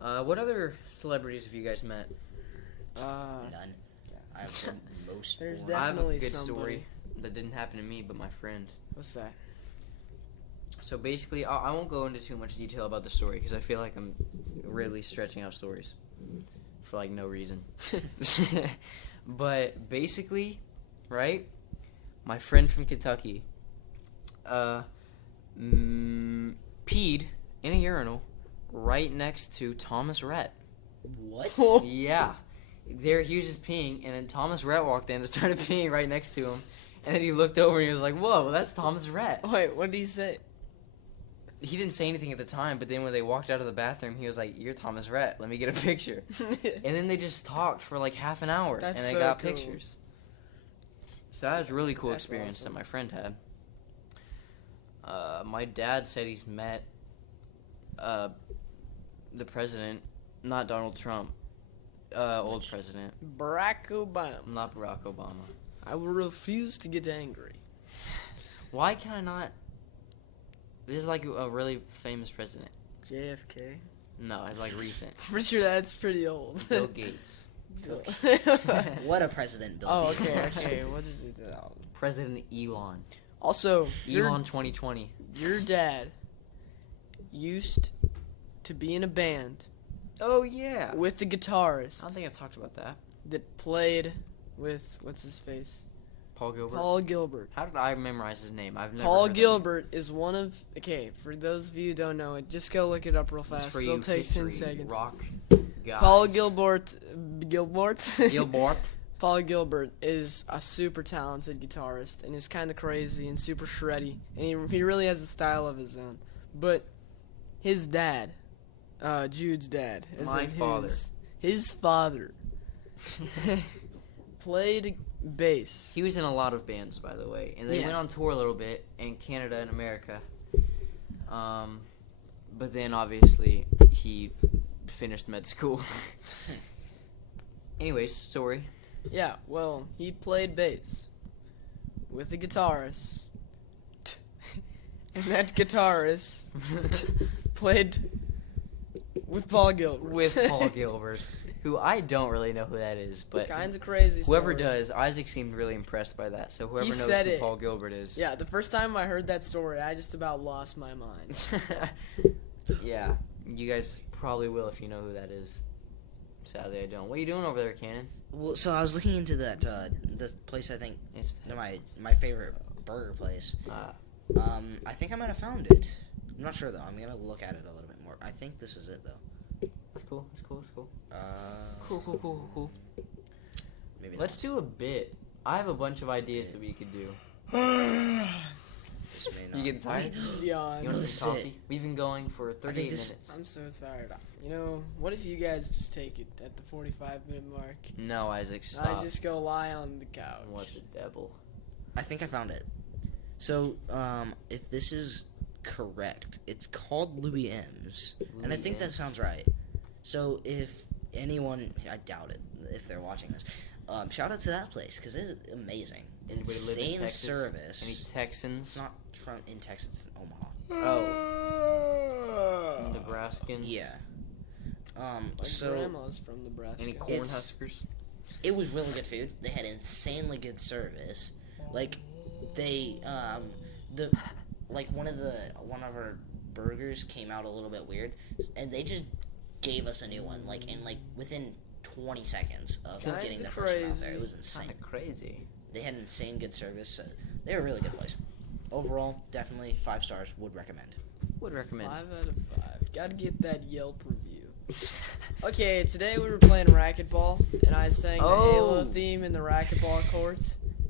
What other celebrities have you guys met? none. I'm the most There's boring. I have a Definitely good somebody. story that didn't happen to me, but my friend. What's that? So basically, I won't go into too much detail about the story because I feel like I'm really stretching out stories for like no reason. But basically, right? My friend from Kentucky peed in a urinal right next to Thomas Rhett. What? Yeah. There he was just peeing, and then Thomas Rhett walked in and started peeing right next to him. And then he looked over and he was like, "Whoa, that's Thomas Rhett." Wait, what did he say? He didn't say anything at the time, but then when they walked out of the bathroom, he was like, "You're Thomas Rhett. Let me get a picture." And then they just talked for like half an hour, That's and they so got cool. pictures. So that was a really cool That's experience awesome. that my friend had. My dad said he's met the president, not Donald Trump, old president, Barack Obama. not Barack Obama. I will refuse to get angry. Why can I not? This is like a really famous president. JFK. No, it's like recent. Pretty sure that's pretty old. Bill Gates. What a president, Bill. Oh, Gates. okay, okay. What is it? President Elon. Also, Elon 2020. your dad used to be in a band Oh yeah. with the I guitarist don't think I've talked about that. that played with what's his face? Paul Gilbert. Paul Gilbert. How did I memorize his name? I've never. Paul heard that Gilbert is one of. Okay, for those of you who don't know it, just go look it up real name. It's fast. for It'll you take 10 history seconds. Rock guys. Paul Gilbert. Gilbert? Gilbert. Paul Gilbert is a super talented guitarist and is kind of crazy and super shreddy, and he really has a style of his own. But his dad, Jude's dad, as My in father. his father, played bass. He was in a lot of bands, by the way, and they Yeah. went on tour a little bit in Canada and America. But then obviously he finished med school. Anyways, story. Yeah, well, he played bass with a guitarist, and that guitarist played with Paul Gilbert. With Paul Gilbert, who I don't really know who that is, but Kinds of crazy. whoever story. does, Isaac seemed really impressed by that. So whoever He knows said who it. Paul Gilbert is, Yeah, the first time I heard that story, I just about lost my mind. yeah, you guys probably will if you know who that is. Sadly, I don't. What are you doing over there, Cannon? Well, so I was looking into that the place. I think It's my favorite burger place. Ah. I think I might have found it. I'm not sure though. I'm gonna look at it a little bit more. I think this is it though. That's cool. That's cool. That's cool. Cool. Maybe Let's do a bit. I have a bunch of ideas that we could do. This may You not getting be- tired? Yeah, You want This is some coffee? it. We've been going for 38 this- minutes. I'm so tired. You know, what if you guys just take it at the 45-minute mark? No, Isaac, stop. I just go lie on the couch. What the devil? I think I found it. So, if this is correct, it's called Louis M's, and I Louis think that M's. sounds right. So, if anyone, I doubt it, if they're watching this, shout out to that place because it's amazing. Anybody live in Insane Texas? service. Any It's Texans? not from in Texas, it's in Omaha. Oh, Nebraskans? Yeah. My So grandma's from Nebraska. Any It's- Cornhuskers? it was really good food. They had insanely good service. Like they one of our burgers came out a little bit weird, and they just gave us a new one within 20 seconds of Kinda getting the first one out there. It crazy. was insane. Kind of crazy. They had insane good service. So they were a really good place. Overall, definitely 5 stars. Would recommend. Would recommend. 5 out of 5. Gotta get that Yelp review. Okay, today we were playing racquetball, and I sang the Halo Oh. theme in the racquetball court,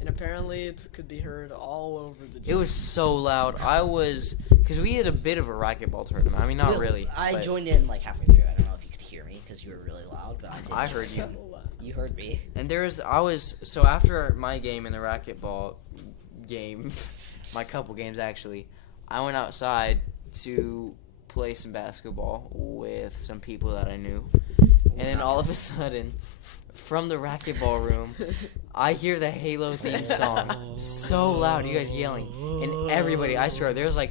and apparently it could be heard all over the gym. It was so loud. Because we had a bit of a racquetball tournament. I mean, not Well, really. I but joined in halfway through. I don't know if you could hear me because you were really loud, but I did. I heard you. So loud. You heard me. And so after my game in the racquetball game, my couple games actually, I went outside to play some basketball with some people that I knew. And then all of a sudden, from the racquetball room, I hear the Halo theme song so loud. You guys yelling. And everybody, I swear, there was like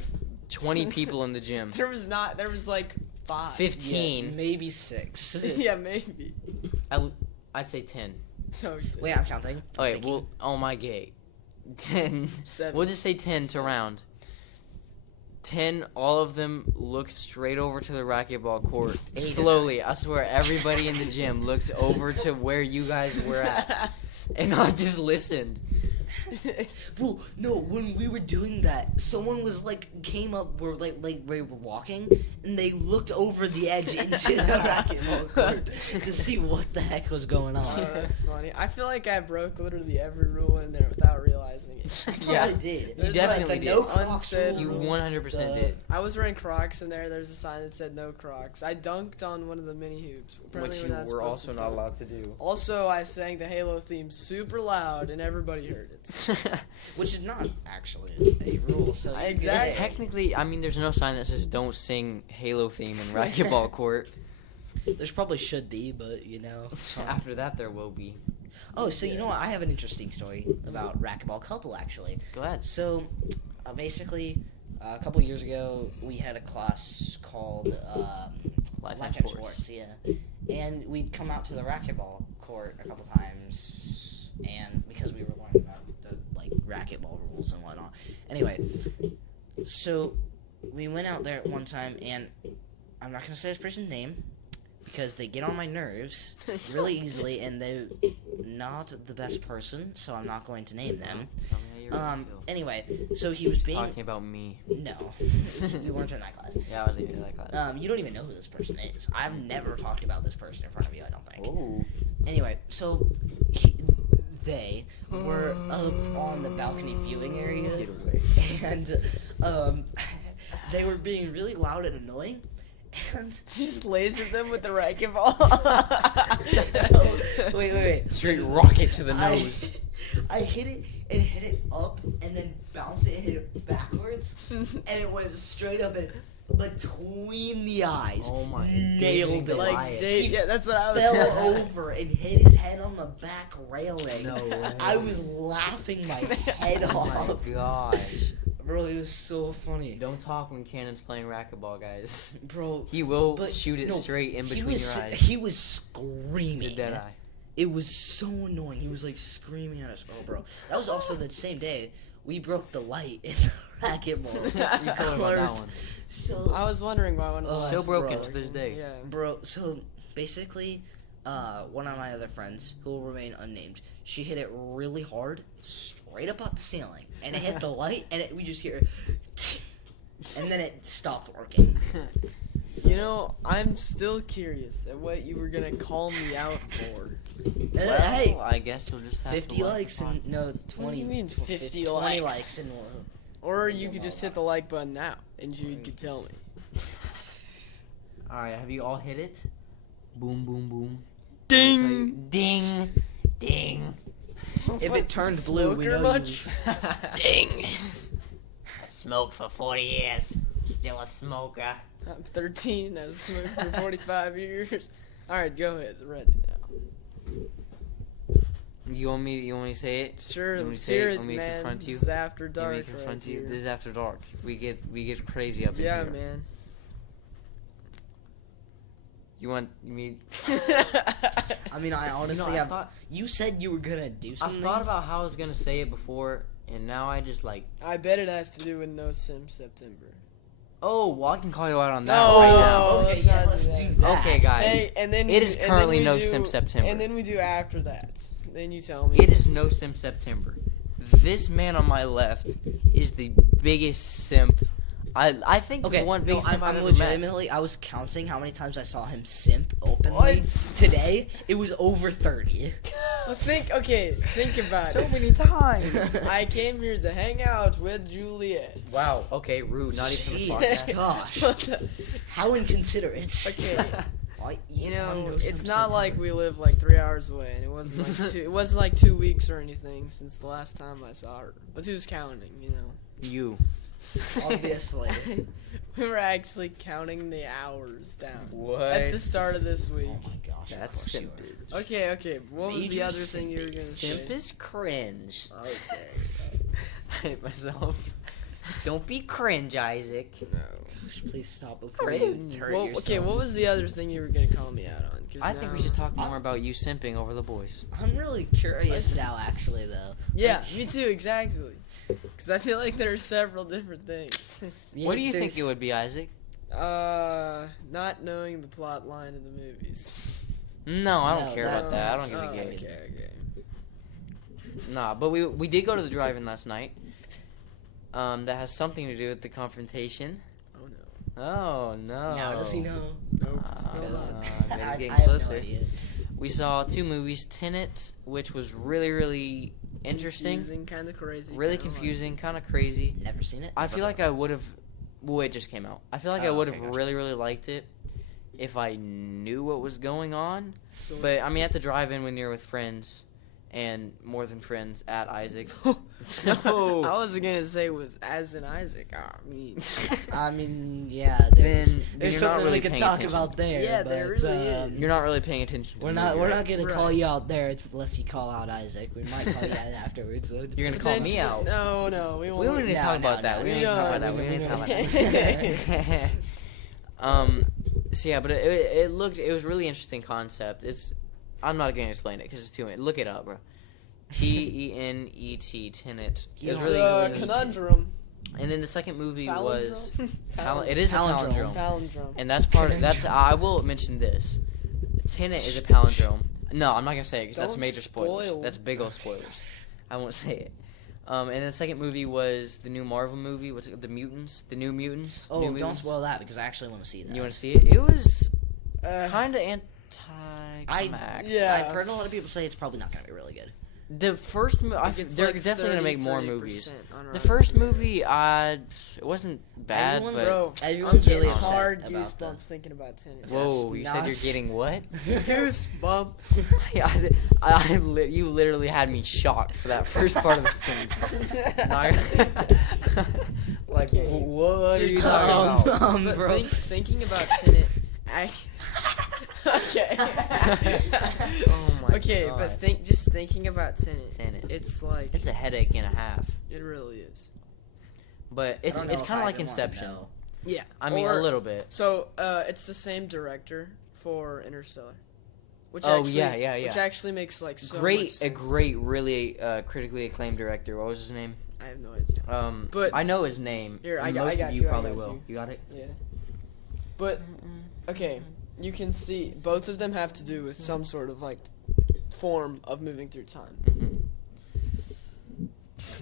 20 people in the gym. There was like 5. 15. Yeah, maybe 6. Yeah, maybe. I'd say 10. So Wait, I'm counting. Okay, Thinking. well, oh my gay. 10. 7. We'll just say 10 to round. 10, all of them looked straight over to the racquetball court. Slowly, I swear, everybody in the gym looked over to where you guys were at. And I just listened. Well, no, when we were doing that, someone was came up, we were walking, and they looked over the edge into the racquetball court to see what the heck was going on. Oh, that's funny. I feel like I broke literally every rule in there without realizing it. Yeah, I did. you definitely the did. No Crocs Unsaid rule, You 100% the- did. I was wearing Crocs in there. There's a sign that said no Crocs. I dunked on one of the mini hoops. Apparently Which we're you not were supposed also to not do. allowed to do. Also, I sang the Halo theme super loud and everybody heard it. Which is not actually a rule. So you Exactly. There's technically, I mean, there's no sign that says don't sing Halo theme in racquetball court. There's probably should be, but After that, there will be. Oh, so you know what? I have an interesting story about racquetball couple actually. Go ahead. So, basically, a couple years ago, we had a class called Lifetime Lifetime Sports. Sports, yeah. And we'd come out to the racquetball court a couple times, and because we were learning about the racquetball rules and whatnot. Anyway, so we went out there one time, and I'm not gonna say this person's name because they get on my nerves really easily, and they're not the best person, so I'm not going to name them. Tell me how you really feel. Anyway, so he was being Talking about me. no, we weren't in that class. Yeah, I wasn't in that class. You don't even know who this person is. I've never talked about this person in front of you, I don't think. Oh. Anyway, so they were up on the balcony viewing area, Get away. and they were being really loud and annoying. And Just lasered them with the racquetball. so, wait. Straight rocket to the nose. I hit it and hit it up, and then bounced it and hit it backwards, and it went straight up and between the eyes. Oh my Nailed goodness. it. Like, Dave, yeah, that's what I was Fell saying. over and hit his head on the back railing. No way. I was laughing my head Oh off. my gosh. Bro, it was so funny. Don't talk when Cannon's playing racquetball, guys. Bro, He will but shoot it no, straight in between your eyes. He was The screaming. dead eye. It was so annoying. He was screaming at us. Oh, bro. That was also the same day we broke the light in the racquetball. You told him about that one. So, I was wondering why one of Oh, those. Still broken bro. to this day. Yeah. bro, so basically, one of my other friends, who will remain unnamed, she hit it really hard, straight up the ceiling, and it hit the light, and we just hear, and then it stopped working. You know, I'm still curious at what you were gonna call me out for. Well, Hey, I guess we'll just have 50 to likes and no 20. What do you mean 50 20 likes? likes and Or you could just hit the like button now, and you could tell me. Alright, have you all hit it? Boom, boom, boom. Ding! Ding! Ding! If it turned blue, we Smoker know much? Ding! Smoked for 40 years. Still a smoker. I'm 13. I've smoked for 45 years. All right, go ahead. Ready now. You want me to say it? Sure, You want me to let's say hear it? it, Want me to man. confront you? This is after Let dark. me confront right you. here. This is after dark. We get crazy up in Yeah, here. man. You want me? I mean, I honestly I have. thought You said you were gonna do I something. thought about how I was gonna say it before, and now I just I bet it has to do with No Sim September. Oh, well, I can call you out on that No, right now. okay, let's yeah, not let's do do that. that. Okay, guys. Hey, and then It is and then currently we No do- Sim September. And then we do after that. Then you tell me. It is no Sim September. This man on my left is the biggest simp. I think Okay, the one no, biggest simp I'm I've ever met. legitimately. I was counting how many times I saw him simp openly What? today. It was over 30. Well, think about So it. many times. I came here to hang out with Juliet. Wow. Okay, rude. Not even for the Jeez. podcast. Gosh. What the- How inconsiderate. Okay. You know, I'm it's so not like tired. we live like 3 hours away, and it wasn't like it wasn't like 2 weeks or anything since the last time I saw her. But who's counting? You know. You. Obviously. We were actually counting the hours down What? at the start of this week. Oh my gosh. of That's course you simp. are. Okay. What was the Major other thing you were gonna Simp say? is cringe. Okay. I hate myself. Don't be cringe, Isaac. No. Gosh, please stop before Cringe. you hurt Well, yourself. okay, what was the other thing you were gonna call me out on? 'Cause I think we now- should talk more about you simping over the boys. I'm really curious Let's- now, actually, though. Yeah, me too, exactly. Because I feel like there are several different things. What do you think it would be, Isaac? Not knowing the plot line of the movies. No, I don't No, care that- about that. I don't that's- give a Oh, gay. okay. Nah, but we did go to the drive-in last night. That has something to do with the confrontation. Oh no. Oh no! Now does he know? Nope, Ah, still no, not. maybe I getting have no closer. idea. We saw 2 movies. Tenet, which was really, really interesting, Kind of crazy. really kinda confusing, kind of crazy. Never seen it. I Never feel like heard I would have. Well, it just came out. I feel like I Oh, would okay, have gotcha. really, really liked it if I knew what was going on. of it. So, But I mean, at the drive-in when you're with friends, and more than friends, at Isaac. no, I wasn't gonna say with as in Isaac. I mean, I mean, yeah. There's Then there's you're not something really we can paying talk attention. about there. Yeah, but, there really is. You're not really paying attention to We're the not. movie, We're right? not gonna call Right. you out there unless you call out Isaac. We might call you out afterwards. So You're gonna call me out. No, we We don't won't. need to No, talk no, about that. no, We don't no, need to talk no, about that. no, We don't need to no, talk no. about that. So yeah, but it was really interesting concept. I'm not gonna explain it because it's too. Look it up, bro. Tenet, Tenet. You It's don't really, It's really a interesting. conundrum. And then the second movie was Palindrome? it is a Palindrome. palindrome, Palindrome. and that's that's. I will mention this. Tenet is a palindrome. No, I'm not gonna say it because that's Don't major spoilers. spoil. That's big old spoilers. I won't say it. And then the second movie was the new Marvel movie. What's it? The Mutants. The New Mutants. Oh, New don't Mutants. spoil that because I actually want to see that. You want to see it? It was Uh, kind of anti-climactic. Yeah. I've heard a lot of people say it's probably not gonna be really good. The first movie, it's they're like definitely gonna make 30, more 30% movies. on The Rotten first Tomatoes. movie, it wasn't bad, Everyone- but Bro, Everyone's I'm really getting upset hard about goosebumps thinking about Tenet. whoa, Yes, you said Nas. you're getting what? Goosebumps. You literally had me shocked for that first part of the sentence. Like, what are you talking about? But bro. thinking about Tenet, okay. Oh my Okay, gosh. but just thinking about Tenet, Tenet. it's like It's a headache and a half, it really is. but it's I don't know if kind I of like even wanna Inception. know. Yeah, I mean, or- a little bit. So, it's the same director for Interstellar. Which Oh, actually, yeah. Which actually makes like so much A sense. great, really critically acclaimed director. What was his name? I have no idea. But I know his name. Here, I and got- most I got of you you, I probably got will. you. You got it. Yeah. But okay, you can see both of them have to do with some sort of like form of moving through time. Mhm.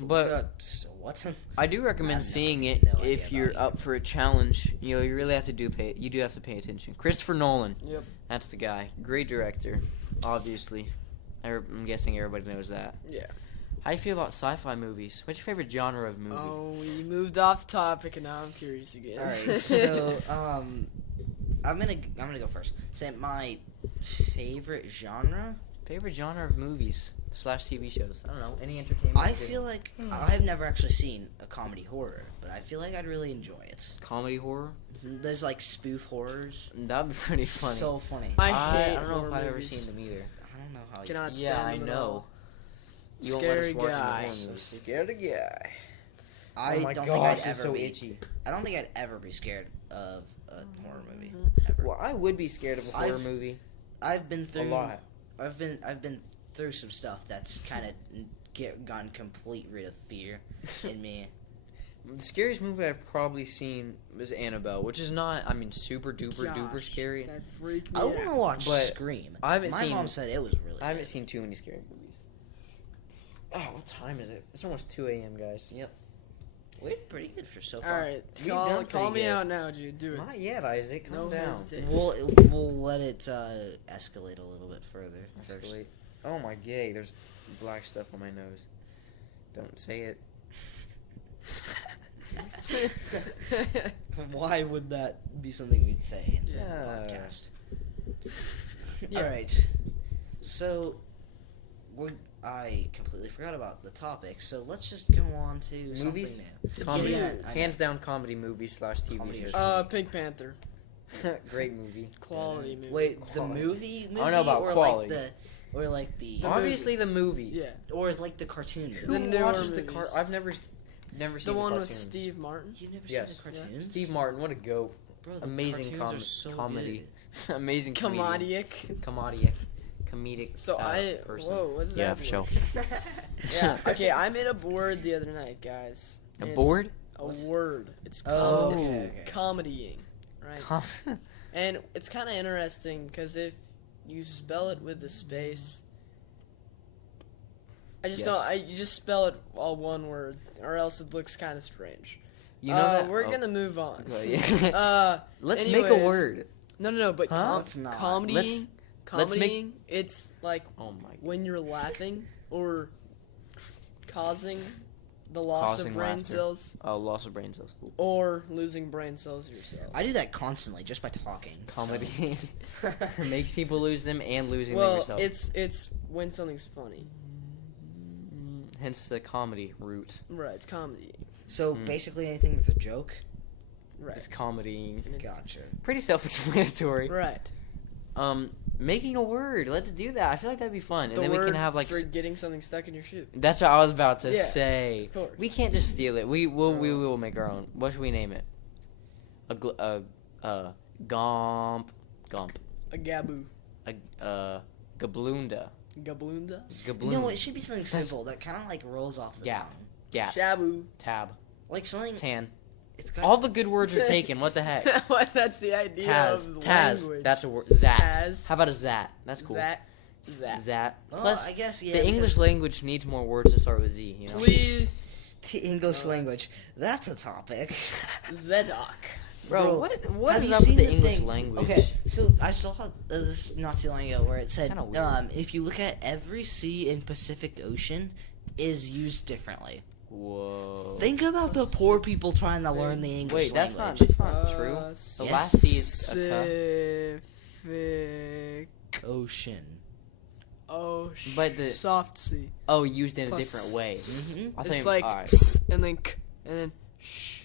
But So what? I do recommend I have seeing it no idea if you're about up for a challenge. You know, you really have to you do have to pay attention. Christopher Nolan, Yep. that's the guy. Great director, obviously. I'm guessing everybody knows that. Yeah. How do you feel about sci-fi movies? What's your favorite genre of movie? Oh, we moved off the topic, and now I'm curious again. All right. So I'm gonna go first. Say my favorite genre. Favorite genre of movies / TV shows? I don't know. Any entertainment? I is good. feel like I've never actually seen a comedy horror, but I feel like I'd really enjoy it. comedy horror. There's like spoof horrors. That'd be pretty funny. So funny. I hate don't know horror if I've ever movies. seen them either. I don't know how. Cannot you, stand Yeah, I them at know. all. You won't let us Scary watch any guy. horror movies. Scared a guy. I Oh my don't gosh, think I'd it's ever so be. itchy. I don't think I'd ever be scared of a horror movie. Ever. Well, I would be scared of a horror I've- movie I've been a through. lot. I've been through some stuff that's kind of gotten complete rid of fear in me. The scariest movie I've probably seen is Annabelle, which is not, I mean, super duper duper Gosh, scary. That freaked me I want to out. watch But Scream. I haven't My seen- mom said it was really. I haven't good. seen too many scary movies. Oh, what time is it? It's almost 2 a.m., guys. Yep. We're pretty good for so All far. right, We've done call pretty me good. out now, Jude. Do it. Not yet, Isaac. Calm No down. hesitation. We'll let it escalate a little bit further. first. Escalate. Oh my gay, there's black stuff on my nose. Don't say it. Why would that be something we'd say in the Yeah. podcast? Yeah. All right. So, I completely forgot about the topic. So let's just go on to Movies? something new. Comedy, Yeah, I know. hands down, comedy movies / TV Comedy shows. Pink Panther. Great movie. Quality movie. Wait, the Quality. movie? I don't know about or quality. like the The Obviously, the movie. Yeah. or like the cartoon movie. Who The newer watches the movies. I've never seen The one with cartoons. Steve Martin. You've never Yes. seen the cartoons? Steve Martin, what a goat! Bro, the Amazing cartoons are so comedy. Amazing Comedic. comedic. So person. whoa, what's Yeah, that? for sure. good. Yeah. Okay, I made a board the other night, guys. A and it's board? A What? word. It's Oh, it's okay, okay. comedying, right? And it's kind of interesting because if you spell it with a space, I just Yes. don't. You just spell it all one word, or else it looks kind of strange. You know that? We're Oh. gonna move on. Well, yeah. Let's make a anyways. word. No, but Huh? Let's not. comedying, let's make- comedying, it's like Oh my god. when you're laughing or causing the loss Causing of brain laughter. cells Oh, loss of brain cells. Cool. or losing brain cells yourself. I do that constantly just by talking. Comedy so. makes people lose them and losing them Well, yourself. it's when something's funny. Hence the comedy root. Right, it's comedy. So Mm. basically anything that's a joke. Right. It's comedy. Gotcha. Pretty self-explanatory. Right. Making a word. Let's do that. I feel like that'd be fun, and The then we word can have like. for getting something stuck in your shoe. That's what I was about to Yeah, say. of course. We can't just steal it. We No. will make our own. What should we name it? Gomp, A gaboo. gablunda, Gablunda. gablunda. No, it should be something simple that kind of like rolls off the Yeah. tongue. Gat, Shabu. tab, Like something. tan. It's got. All the good words are taken. What the heck? What? That's the idea Taz, of the Taz. language. That's a word. Zat. Taz. How about a zat? That's cool. Zat. Zat. Oh, Plus, I guess yeah. the English because language needs more words to start with Z. You know. Please. The English language. That's a topic. Zedok. Bro, what have is you up with seen the the English thing- language? Okay, so I saw this not too long ago where it said Kinda weird. if you look at every sea in Pacific Ocean is used differently. Whoa. Think about the poor people trying to learn the English Wait, that's not language. true. The Yes. last C is a Pacific Ocean. Ocean. But the- soft C. used in a different way. Mhm. I think, It's like alright. s and then k and then sh.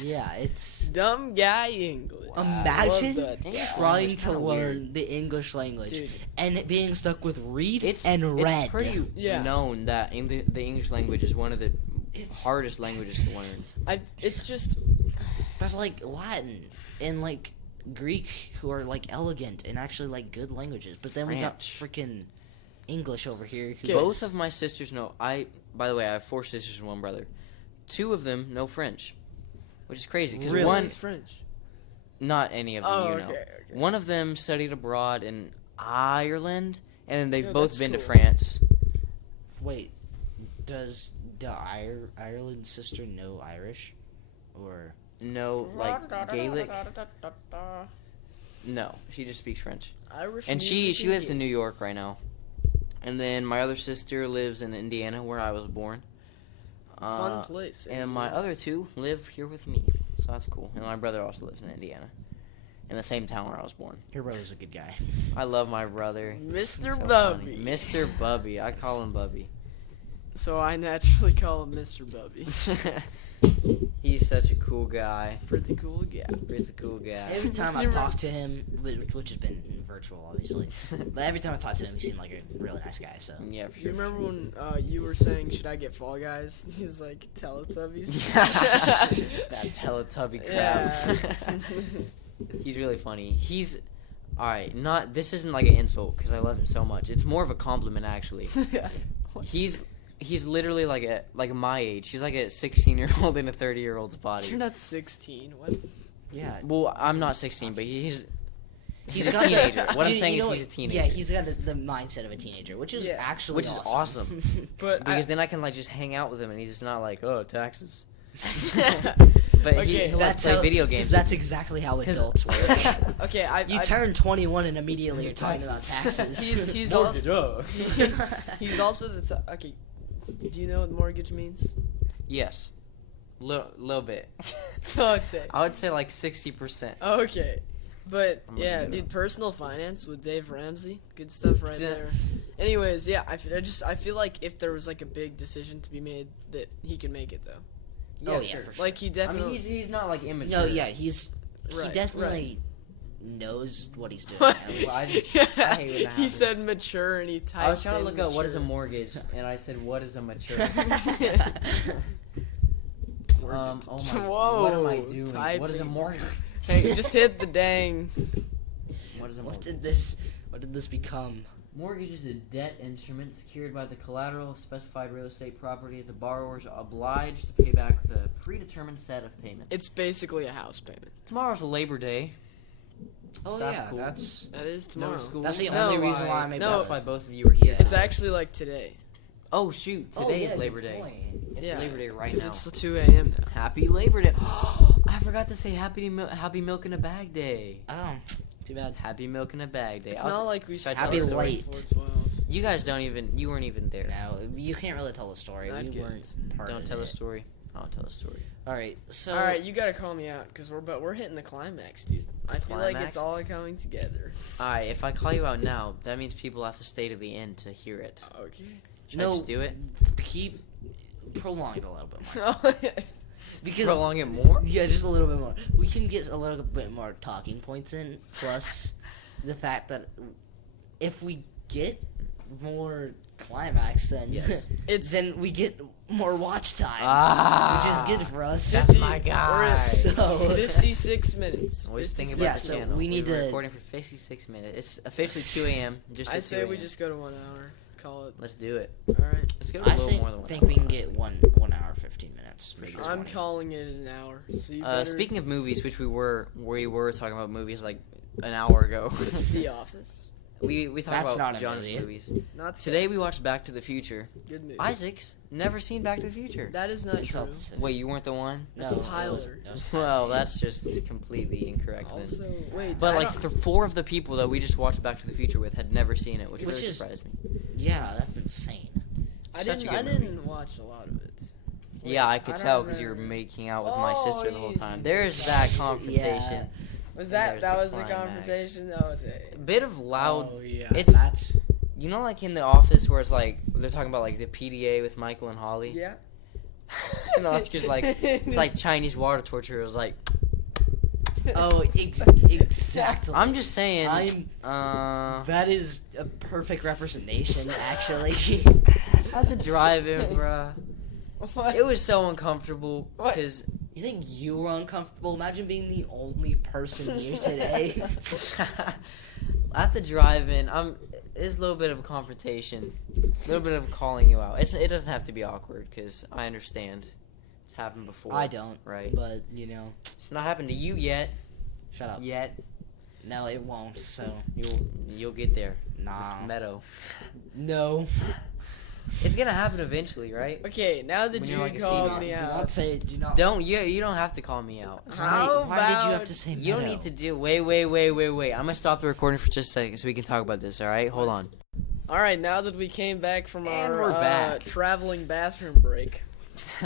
Yeah, it's Dumb guy English. imagine Love that. trying It's to kinda learn weird. the English language Dude. and it being stuck with read It's and read. It's pretty Yeah. known that the English language is one of the It's- hardest languages to learn. It's just There's like Latin and like Greek who are like elegant and actually like good languages, but then we got French. freaking English over here. Who Okay. Both of my sisters know. By the way, I have 4 sisters and 1 brother. 2 of them know French, which is crazy because Really? one, is French. not any of them, Oh, you know. okay. One of them studied abroad in Ireland, and they've Oh, both that's been to cool. France. Wait, does the Ireland sister know Irish, or No, like Gaelic. No, she just speaks French. Irish And music she lives in New English. York right now. And then my other sister lives in Indiana, where I was born. Fun place. And my other 2 live here with me, so that's cool. And my brother also lives in Indiana, in the same town where I was born. your brother's a good guy? I love my brother, Mr. So Bubby. funny. Mr. Bubby. I call him Bubby. So I naturally call him Mr. Bubby. He's such a cool guy. Pretty cool guy. He's a cool guy. Every time Mr. I've talked to him, which has been virtual, obviously, but every time I talked to him, he seemed like a really nice guy. So Yeah, for Do you sure. remember when you were saying, should I get Fall Guys? He's like, Teletubbies. That Teletubby crap. Yeah. He's really funny. He's alright. Not this isn't like an insult because I love him so much. It's more of a compliment actually. He's literally like my age. He's like a 16-year-old in a 30-year-old's body. You're not 16. What's yeah, Well, I'm not 16, but he's a got the- teenager. What I'm you saying know is he's a teenager. Yeah, he's got the mindset of a teenager, which is Yeah. actually Which is awesome. But Because then I can like just hang out with him and he's just not like, oh, taxes. But Okay, he'll like that's play how, video 'cause games. That's exactly how 'Cause- adults work. okay, You turn 21 and immediately you're talking about taxes. He's also he's also the okay. Do you know what mortgage means? Yes. Little bit. I'd say. I would say like 60%. Okay. But I'm gonna yeah, get dude, it. personal finance with Dave Ramsey, good stuff right Yeah. there. Anyways, yeah, I feel like if there was like a big decision to be made, that he can make it though. Oh, yeah, for sure. Like he I mean, definitely. he's not like immature. No, yeah, he Right, definitely knows what he's doing. What? at least. Well, I just- Yeah, I hate when that he happens. said mature and he typed. I was trying to in look up what is a mature. mortgage, and I said what is a mature. Mortgage. Oh my! Whoa, what am I doing? What is a typing. mortgage? Hey, you just hit the dang. What is a What mortgage? did this become? Mortgage is a debt instrument secured by the collateral of specified real estate property. The borrowers are obliged to pay back with a predetermined set of payments. It's basically a house payment. Tomorrow's Labor Day. Oh That's yeah, cool. that's That is No tomorrow. school. That's the No, only reason why I made no. That's why both of you are here. Yeah. It's actually like today. Oh shoot! Today is Labor Day. It's Yeah, Labor Day right 'cause now. it's 2 a.m. now. Happy Labor Day! I forgot to say Happy Milk in a Bag Day. Oh, too bad. Happy Milk in a Bag Day. It's I'll- not like we should I should tell Happy the story? late. 412. You guys you weren't even there. No, you can't really tell the story. Not We good. weren't part Don't of tell it. the story. I'll tell the story. All right, so All right, you gotta call me out because we're hitting the climax, dude. I feel like Climax? it's all coming together. Alright, if I call you out now, that means people have to stay to the end to hear it. Okay. Should I No. just do it? keep prolong it a little bit more because Prolong it more? yeah, just a little bit more. We can get a little bit more talking points in. Plus, the fact that if we get more climax, then It's then we get more watch time, Ah, which is good for us. That's 50 my we're guy. at So 56 minutes. Always thinking 56 about Yeah, the so channel. we need were to- recording for 56 minutes. It's officially 2 a.m. Just I at say 2 we a.m. just go to 1 hour. Call it. Let's do it. All right. Let's go to a I little more than 1 think hour, we can honestly. get 1 hour 15 minutes. Maybe I'm 20. calling it an hour. So you better. Speaking of movies, which we were talking about movies like an hour ago. The Office. we talked That's about not a John's movie. movies. Not Today we watched Back to the Future. Good movie. Isaac's never seen Back to the Future. That is not Until true. it's- Wait, you weren't the one? That's No, it Tyler. was Tyler. Well, that's just completely incorrect then. Also, wait. But I like don't- 4 of the people that we just watched Back to the Future with had never seen it, which Which really is- surprised me. Yeah, that's insane. I such a didn't. I good movie. didn't watch a lot of it. Yeah, I could don't tell because you were remember. making out with my sister the whole easy. time. There's that confrontation. Was There's that the was the climax. conversation? That was it. Bit of loud. Oh yeah, it's- that's You know, like in The Office, where it's like they're talking about like the PDA with Michael and Holly. Yeah. And Oscar's like, it's like Chinese water torture. It was like, exactly. I'm just saying. I'm. That is a perfect representation, actually. had to drive in, bruh. What? It was so uncomfortable What? because You think you were uncomfortable? Imagine being the only person here today. at the drive-in, it's a little bit of a confrontation, a little bit of calling you out. It doesn't have to be awkward because I understand it's happened before. I don't, right? but you know, It's not happened to you yet. shut up. Yet No, it won't. So you'll get there. nah, With Meadow. no. It's gonna happen eventually, right? Okay, now that When you you're like a called senior. me Do out. not say. Do not. Don't you don't have to call me out. How Why did you have about- to say? You don't Meadow? need to do. Wait. I'm gonna stop the recording for just a second so we can talk about this. All right, hold on. All right, now that we came back from And our we're back. traveling bathroom break.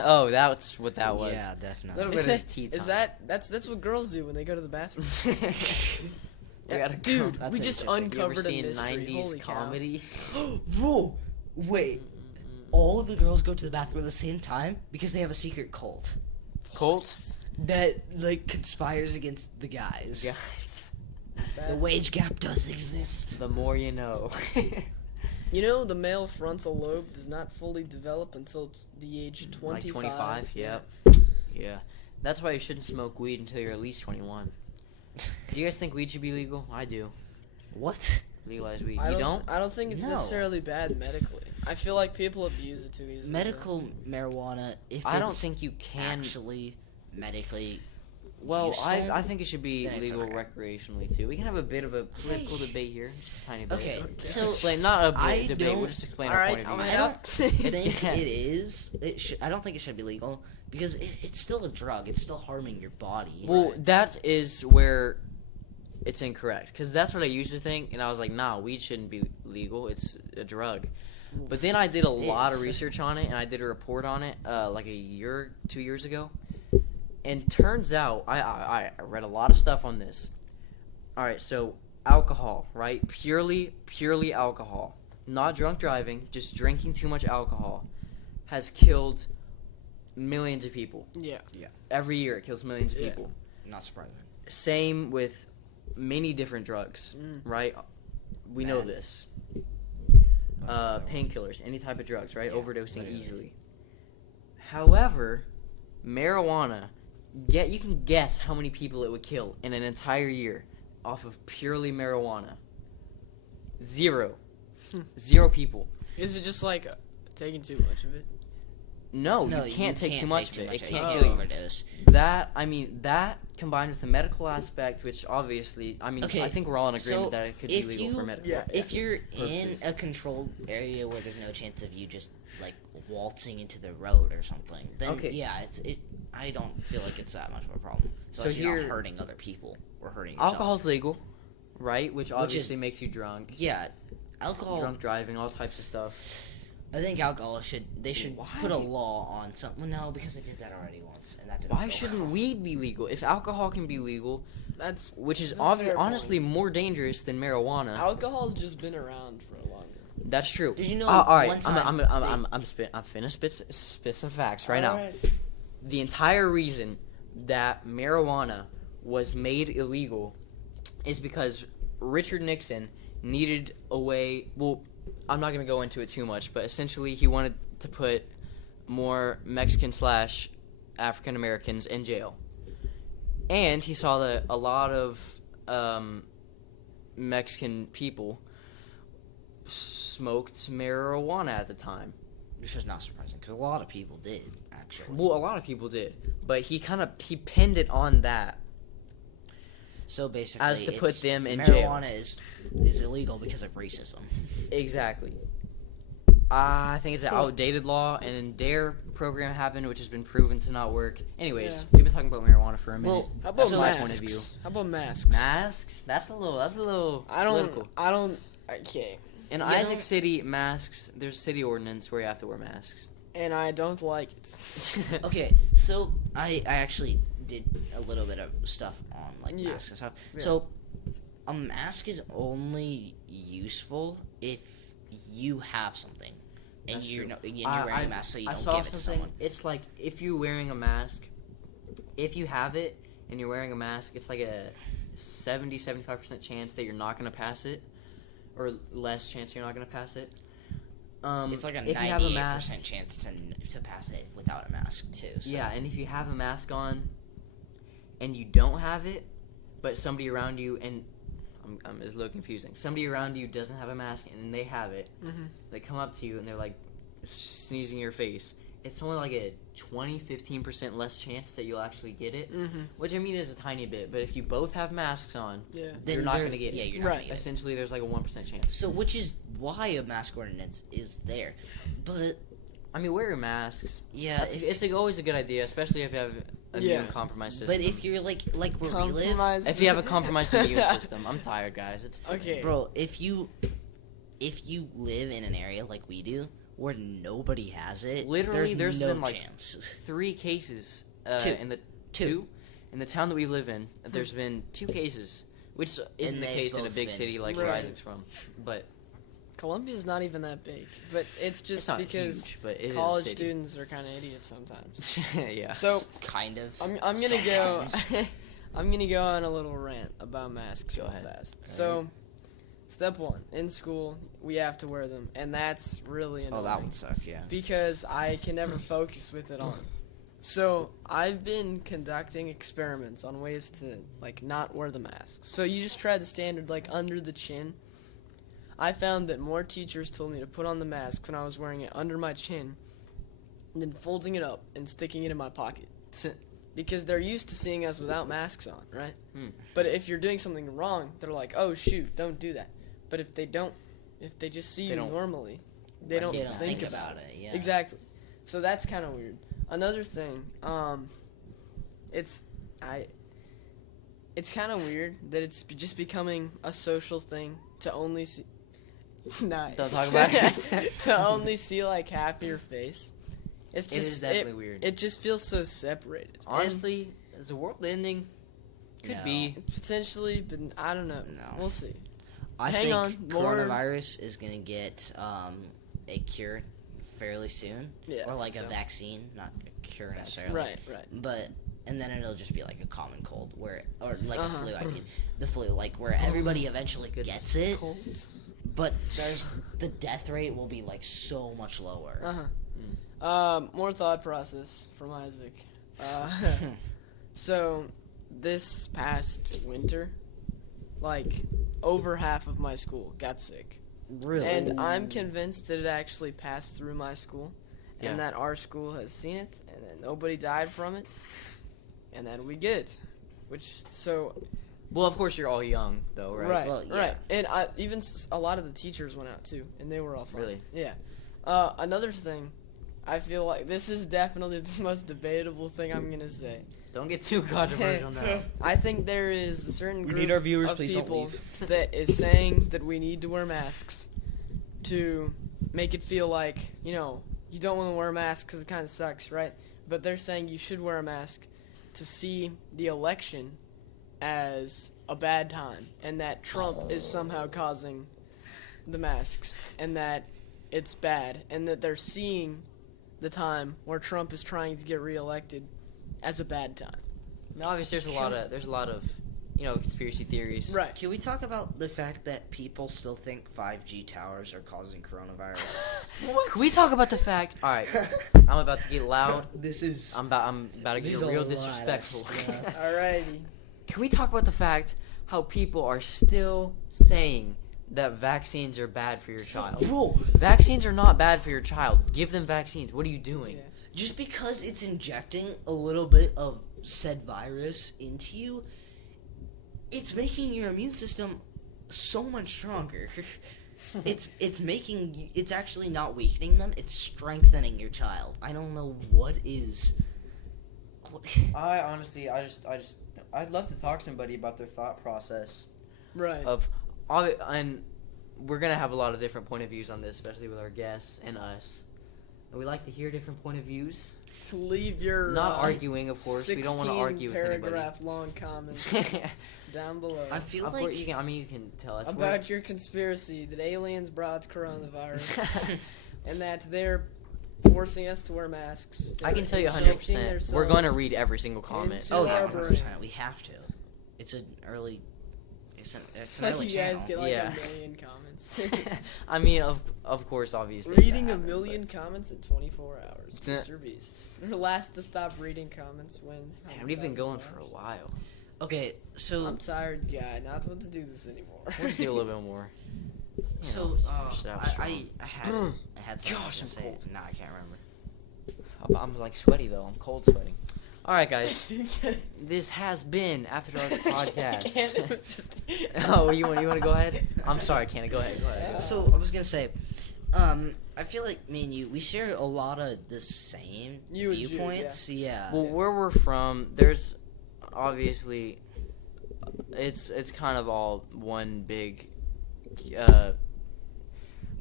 Oh, that's what that was. Yeah, definitely. Little Is bit of that- tea time. is that's what girls do when they go to the bathroom? We gotta Dude, That's we just interesting. You ever uncovered a seen mystery. 90s Holy cow. comedy? Bro, wait. All the girls go to the bathroom at the same time because they have a secret cult Colts? that like conspires against the guys. Guys, The wage gap does exist. the more you know. You know, the male frontal lobe does not fully develop until the age of 25. Like 25, yep. Yeah. That's why you shouldn't smoke weed until you're at least 21. Do you guys think weed should be legal? I do. What? Legalize weed. I You don't, don't? I don't think it's No. necessarily bad medically. I feel like people abuse it too easily. Medical marijuana, if I don't it's think you can. actually medically Well, useful, I think it should be then it's legal okay. recreationally too. We can have a bit of a political debate here, just a tiny bit. Okay, Just so explain, not a I debate. We'll don't- just explain All our right, point I'll of I view. out. don't think Yeah. it is. I don't think it should be legal because it's still a drug. It's still harming your body. Well, that is where it's incorrect because that's what I used to think, and I was like, nah, weed shouldn't be legal. It's a drug. But then I did a lot of It's- research on it, and I did a report on it like 2 years ago. And turns out, I read a lot of stuff on this. All right, so alcohol, right? Purely alcohol. Not drunk driving, just drinking too much alcohol has killed millions of people. Yeah. Every year it kills millions of Yeah. people. Not surprising. Same with many different drugs, right? We know Meth. this. Bunch of other ones. Painkillers, any type of drugs, right? Yeah, Overdosing literally. easily. However, marijuana, you can guess how many people it would kill in an entire year off of purely marijuana. 0. 0 people. Is it just like taking too much of it? No, you can't take too much of it. It You can't Oh. kill you. overdose. That combined with the medical aspect, which obviously, Okay, I think we're all in agreement so that it could be if legal you- for medical. Yeah. If you're in Purposes. a controlled area where there's no chance of you just like waltzing into the road or something, then Okay. yeah, I don't feel like it's that much of a problem. So So you're not here- hurting other people or hurting yourself. Alcohol's legal, right? Which obviously makes you drunk. Yeah, alcohol. Drunk driving, all types of stuff. I think alcohol should Why? put a law on something. No, because they did that already once, and that didn't Why go shouldn't well. weed be legal? If alcohol can be legal, That's which is a fair honestly point. more dangerous than marijuana. Alcohol's just been around for longer. That's true. Did you know? All right, one time I'm finna spit some facts right now. Alright. The entire reason that marijuana was made illegal is because Richard Nixon needed a way. Well, I'm not gonna go into it too much, but essentially he wanted to put more Mexican / African Americans in jail, and he saw that a lot of Mexican people smoked marijuana at the time. which is not surprising because a lot of people did actually. Well, a lot of people did, but he pinned it on that. So basically, As to put it's- them in jail. marijuana is illegal because of racism. Exactly. I think it's an outdated law, and then DARE program happened, which has been proven to not work. Anyways, Yeah. we've been talking about marijuana for a minute. Well, How about So- my masks? point of view. How about masks? Masks? That's a little I political. don't. Okay. In You Isaac know- City, masks. There's a city ordinance where you have to wear masks. And I don't like it. Okay, so I actually did a little bit of stuff on like Yeah. masks and stuff. Yeah. So a mask is only useful if you have something and That's you're true. and you're wearing a mask, so you I don't saw give it to something. someone. It's like if you're wearing a mask, if you have it and you're wearing a mask, it's like a 75% chance that you're not going to pass it, or less chance you're not going to pass it. It's like a if you have a 98% mask, chance to pass it without a mask too. So. yeah, and if you have a mask on, and you don't have it, but somebody around you and it's a little confusing. Somebody around you doesn't have a mask and they have it. Mhm. They come up to you and they're like sneezing in your face. It's only like a 15% less chance that you'll actually get it, Mhm. which I mean is a tiny bit. But if you both have masks on, Yeah. Then you're not there- gonna get it. Yeah, you're not Right. gonna get it. essentially there's like a 1% chance. So, which is why a mask ordinance is there. But I mean, wear your masks. yeah, It's always a good idea, especially if you have an Yeah. immune compromised system. but if you're like where we live, Compromised. if you have a compromised immune system, I'm tired, guys. It's too Okay. late. bro, if you live in an area like we do where nobody has it, Literally, there's no been, like, chance. 3 cases Two. in the in the town that we live in. There's been 2 cases, which isn't the they've case in a both big been- city like where Right. Isaac's from. But Columbia's not even that big, but it's it's just not because huge. But it is a college city. students are kind of idiots sometimes. Yeah. So Kind of. I'm gonna go. Sometimes. I'm gonna go on a little rant about masks Go real ahead. fast. So, step 1, in school we have to wear them, and that's really annoying. Oh, that would suck. Yeah. Because I can never focus with it on. So I've been conducting experiments on ways to like not wear the mask. So you just try the standard like under the chin. I found that more teachers told me to put on the mask when I was wearing it under my chin than folding it up and sticking it in my pocket. Because they're used to seeing us without masks on, right? Hmm. But if you're doing something wrong, they're like, "Oh shoot, don't do that." But if they just see They you don't- normally, they don't, They don't think of about it. Yeah. Exactly. So that's kind of weird. Another thing, it's kind of weird that it's just becoming a social thing to only see. Nice. Don't talk about it. To only see like half your face. It's just It is definitely weird. It just feels so separated. And- Honestly, is the world ending? Could No. be. Potentially, but I don't know. No. We'll see. I Hang think on, more- coronavirus is gonna get a cure fairly soon, Yeah. or like a so- vaccine, not a cure necessarily. Right, right. But and then it'll just be like a common cold, or like Uh-huh. a flu. I mean, the flu, like where everybody eventually gets it, Colds. but the death rate will be like so much lower. Uh-huh. More thought process from Isaac. So, this past winter, like, over half of my school got sick. Really? And I'm convinced that it actually passed through my school, and Yeah. that our school has seen it, and that nobody died from it, and that we good. Well, of course, you're all young, though, right? Right, Well, yeah. right. And a lot of the teachers went out, too, and they were all fine. Really? Yeah. Another thing, I feel like this is definitely the most debatable thing I'm going to say. Don't get too controversial now. I think there is a certain We group need our viewers, of please don't people leave. that is saying that we need to wear masks to make it feel like, you don't want to wear a mask because it kind of sucks, right? But they're saying you should wear a mask to see the election as a bad time, and that Trump is somehow causing the masks, and that it's bad, and that they're seeing the time where Trump is trying to get reelected as a bad time. Now, obviously, there's a lot of, conspiracy theories. Right. Can we talk about the fact that people still think 5G towers are causing coronavirus? Can we talk about the fact? All right, I'm about to get loud. This is. I'm about to get There's a real lot of disrespectful. stuff. Alrighty. Can we talk about the fact how people are still saying that vaccines are bad for your child? Bro, Vaccines are not bad for your child. Give them vaccines. What are you doing? Yeah. just because it's injecting a little bit of said virus into you, it's making your immune system so much stronger. It's actually not weakening them, it's strengthening your child. I don't know what is. I honestly, I'd love to talk to somebody about their thought process Right. and we're gonna have a lot of different point of views on this, especially with our guests and us. And we like to hear different point of views. Leave your Not arguing, of course. We don't want to argue with anybody. paragraph long comments down below I feel Of like course, you can tell us about your conspiracy that aliens brought coronavirus and that they're forcing us to wear masks. I can They're tell you injecting 100%. We're going to themselves read every single comment. into oh our yeah, brains. 100%. We have to. It's an early. It's It's an like early you guys channel. get like Yeah. a million comments. I mean, of course, obviously. Reading that a happened, million comments in 24 hours. Yeah. Mr. Beast. The last to stop reading comments wins. but- Man, we've been going for a $100,000. while. Okay, so I'm tired, guy. Not want to do this anymore. Let's do a little bit more. so Shut up, I strong. had something I was Gosh, gonna I'm say. cold. Nah, I can't remember. I'm like sweaty though. I'm cold sweating. All right, guys. This has been After Dark Podcast. It was just. Oh, you want to go ahead? I'm sorry, Kenny. Go ahead. Go ahead. So I was gonna say, I feel like me and you, we share a lot of the same You and Jude, viewpoints. Yeah. Well, where we're from, there's obviously it's kind of all one big.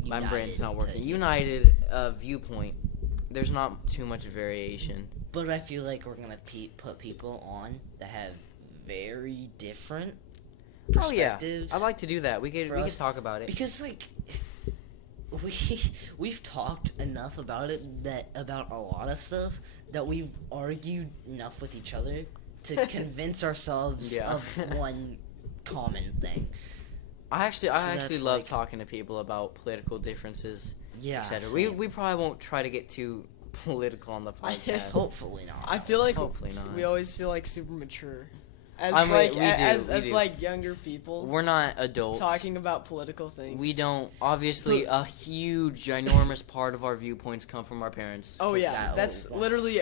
My brain's not working. United viewpoint. There's not too much variation. But I feel like we're gonna put people on that have very different Oh yeah, perspectives. I'd like to do that. We For could us- talk about it. because like we've talked enough about it about a lot of stuff that we've argued enough with each other to convince ourselves Yeah. of one common thing. I actually So actually that's love like- talking to people about political differences, Yeah. etc. same. We probably won't try to get too political on the podcast. Hopefully not. I feel like Hopefully not. we always feel like super mature. As I mean, like we do, as we as do. like younger people We're not adults. talking about political things. We don't. Obviously, a huge, ginormous part of our viewpoints come from our parents. Oh yeah, Yeah, that's 100%. literally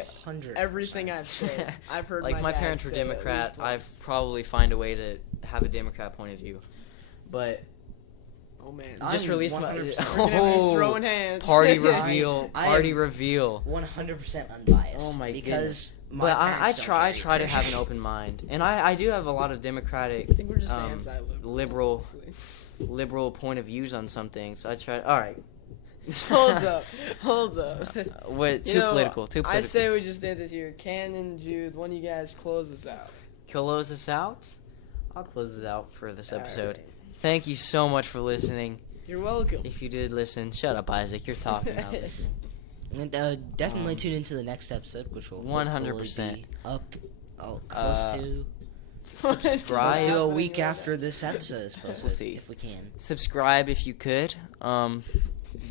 everything I've said. I've heard Like my dad parents were say at Democrat. least I've once. probably find a way to have a Democrat point of view, but Oh man, just I'm released my 100% we're gonna be Oh, throwing hands. party reveal. I Party am- reveal. 100% unbiased. Oh my because my But I parents don't try care to either. have an open mind, and I do have a lot of Democratic I think we're just um, anti-liberal. liberal- honestly. liberal point of views on some things. I try. All right. Hold up. What? You Too know, political. Too political. I say we just did this here. Ken and Jude, one of you guys close us out. close us out. I'll close us out for this episode. Alright. Thank you so much for listening. You're welcome. If you did listen, shut up, Isaac. You're talking, not listening. And definitely Um, tune into the next episode, which will 100%. hopefully be up close to subscribe. close to a Happening week right after this episode is posted, We'll see. if we can. Subscribe if you could.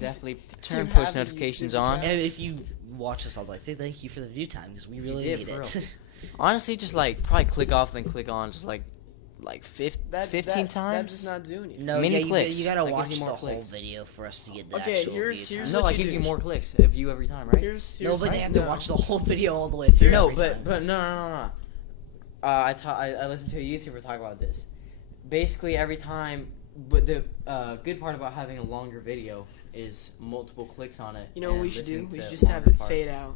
Definitely turn You post have a notifications YouTube on. account? And if you watch us all the way through, thank you for the view time because we really did, need for it. real. Honestly, just like probably click off then click on, just like 15 That times. does not do anything. No, Mini yeah, clicks. you gotta That gives watch you the more whole clicks. video for us to get the Okay, actual here's view here's time. No, what I you give do. you more clicks of you every time, right? Here's No, but they have no. to watch the whole video all the way through. No, every time. but no. I listened to a YouTuber talk about this. Basically, every time, but the good part about having a longer video is multiple clicks on it. You know what and we should do? listening We to should just have longer it parts. fade out.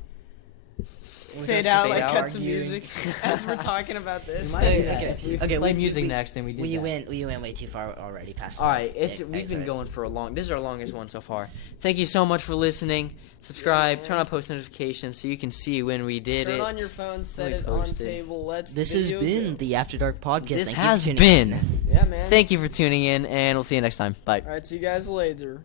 With Fade us out just like arguing. cut some music as we're talking about We this. might do that. Okay, If we okay, play we- music we- next, then we do we that. went way too far already past. All right, the- we've been sorry. going for a long. This is our longest one so far. Thank you so much for listening. Subscribe, Yeah, turn man. on post notifications so you can see when we did Turn it. on your phone, set We it on posted. table. Let's. This has video been go. the After Dark podcast. This Thank you for has tuning been. in. Yeah, man. Thank you for tuning in, and we'll see you next time. Bye. All right, see you guys later.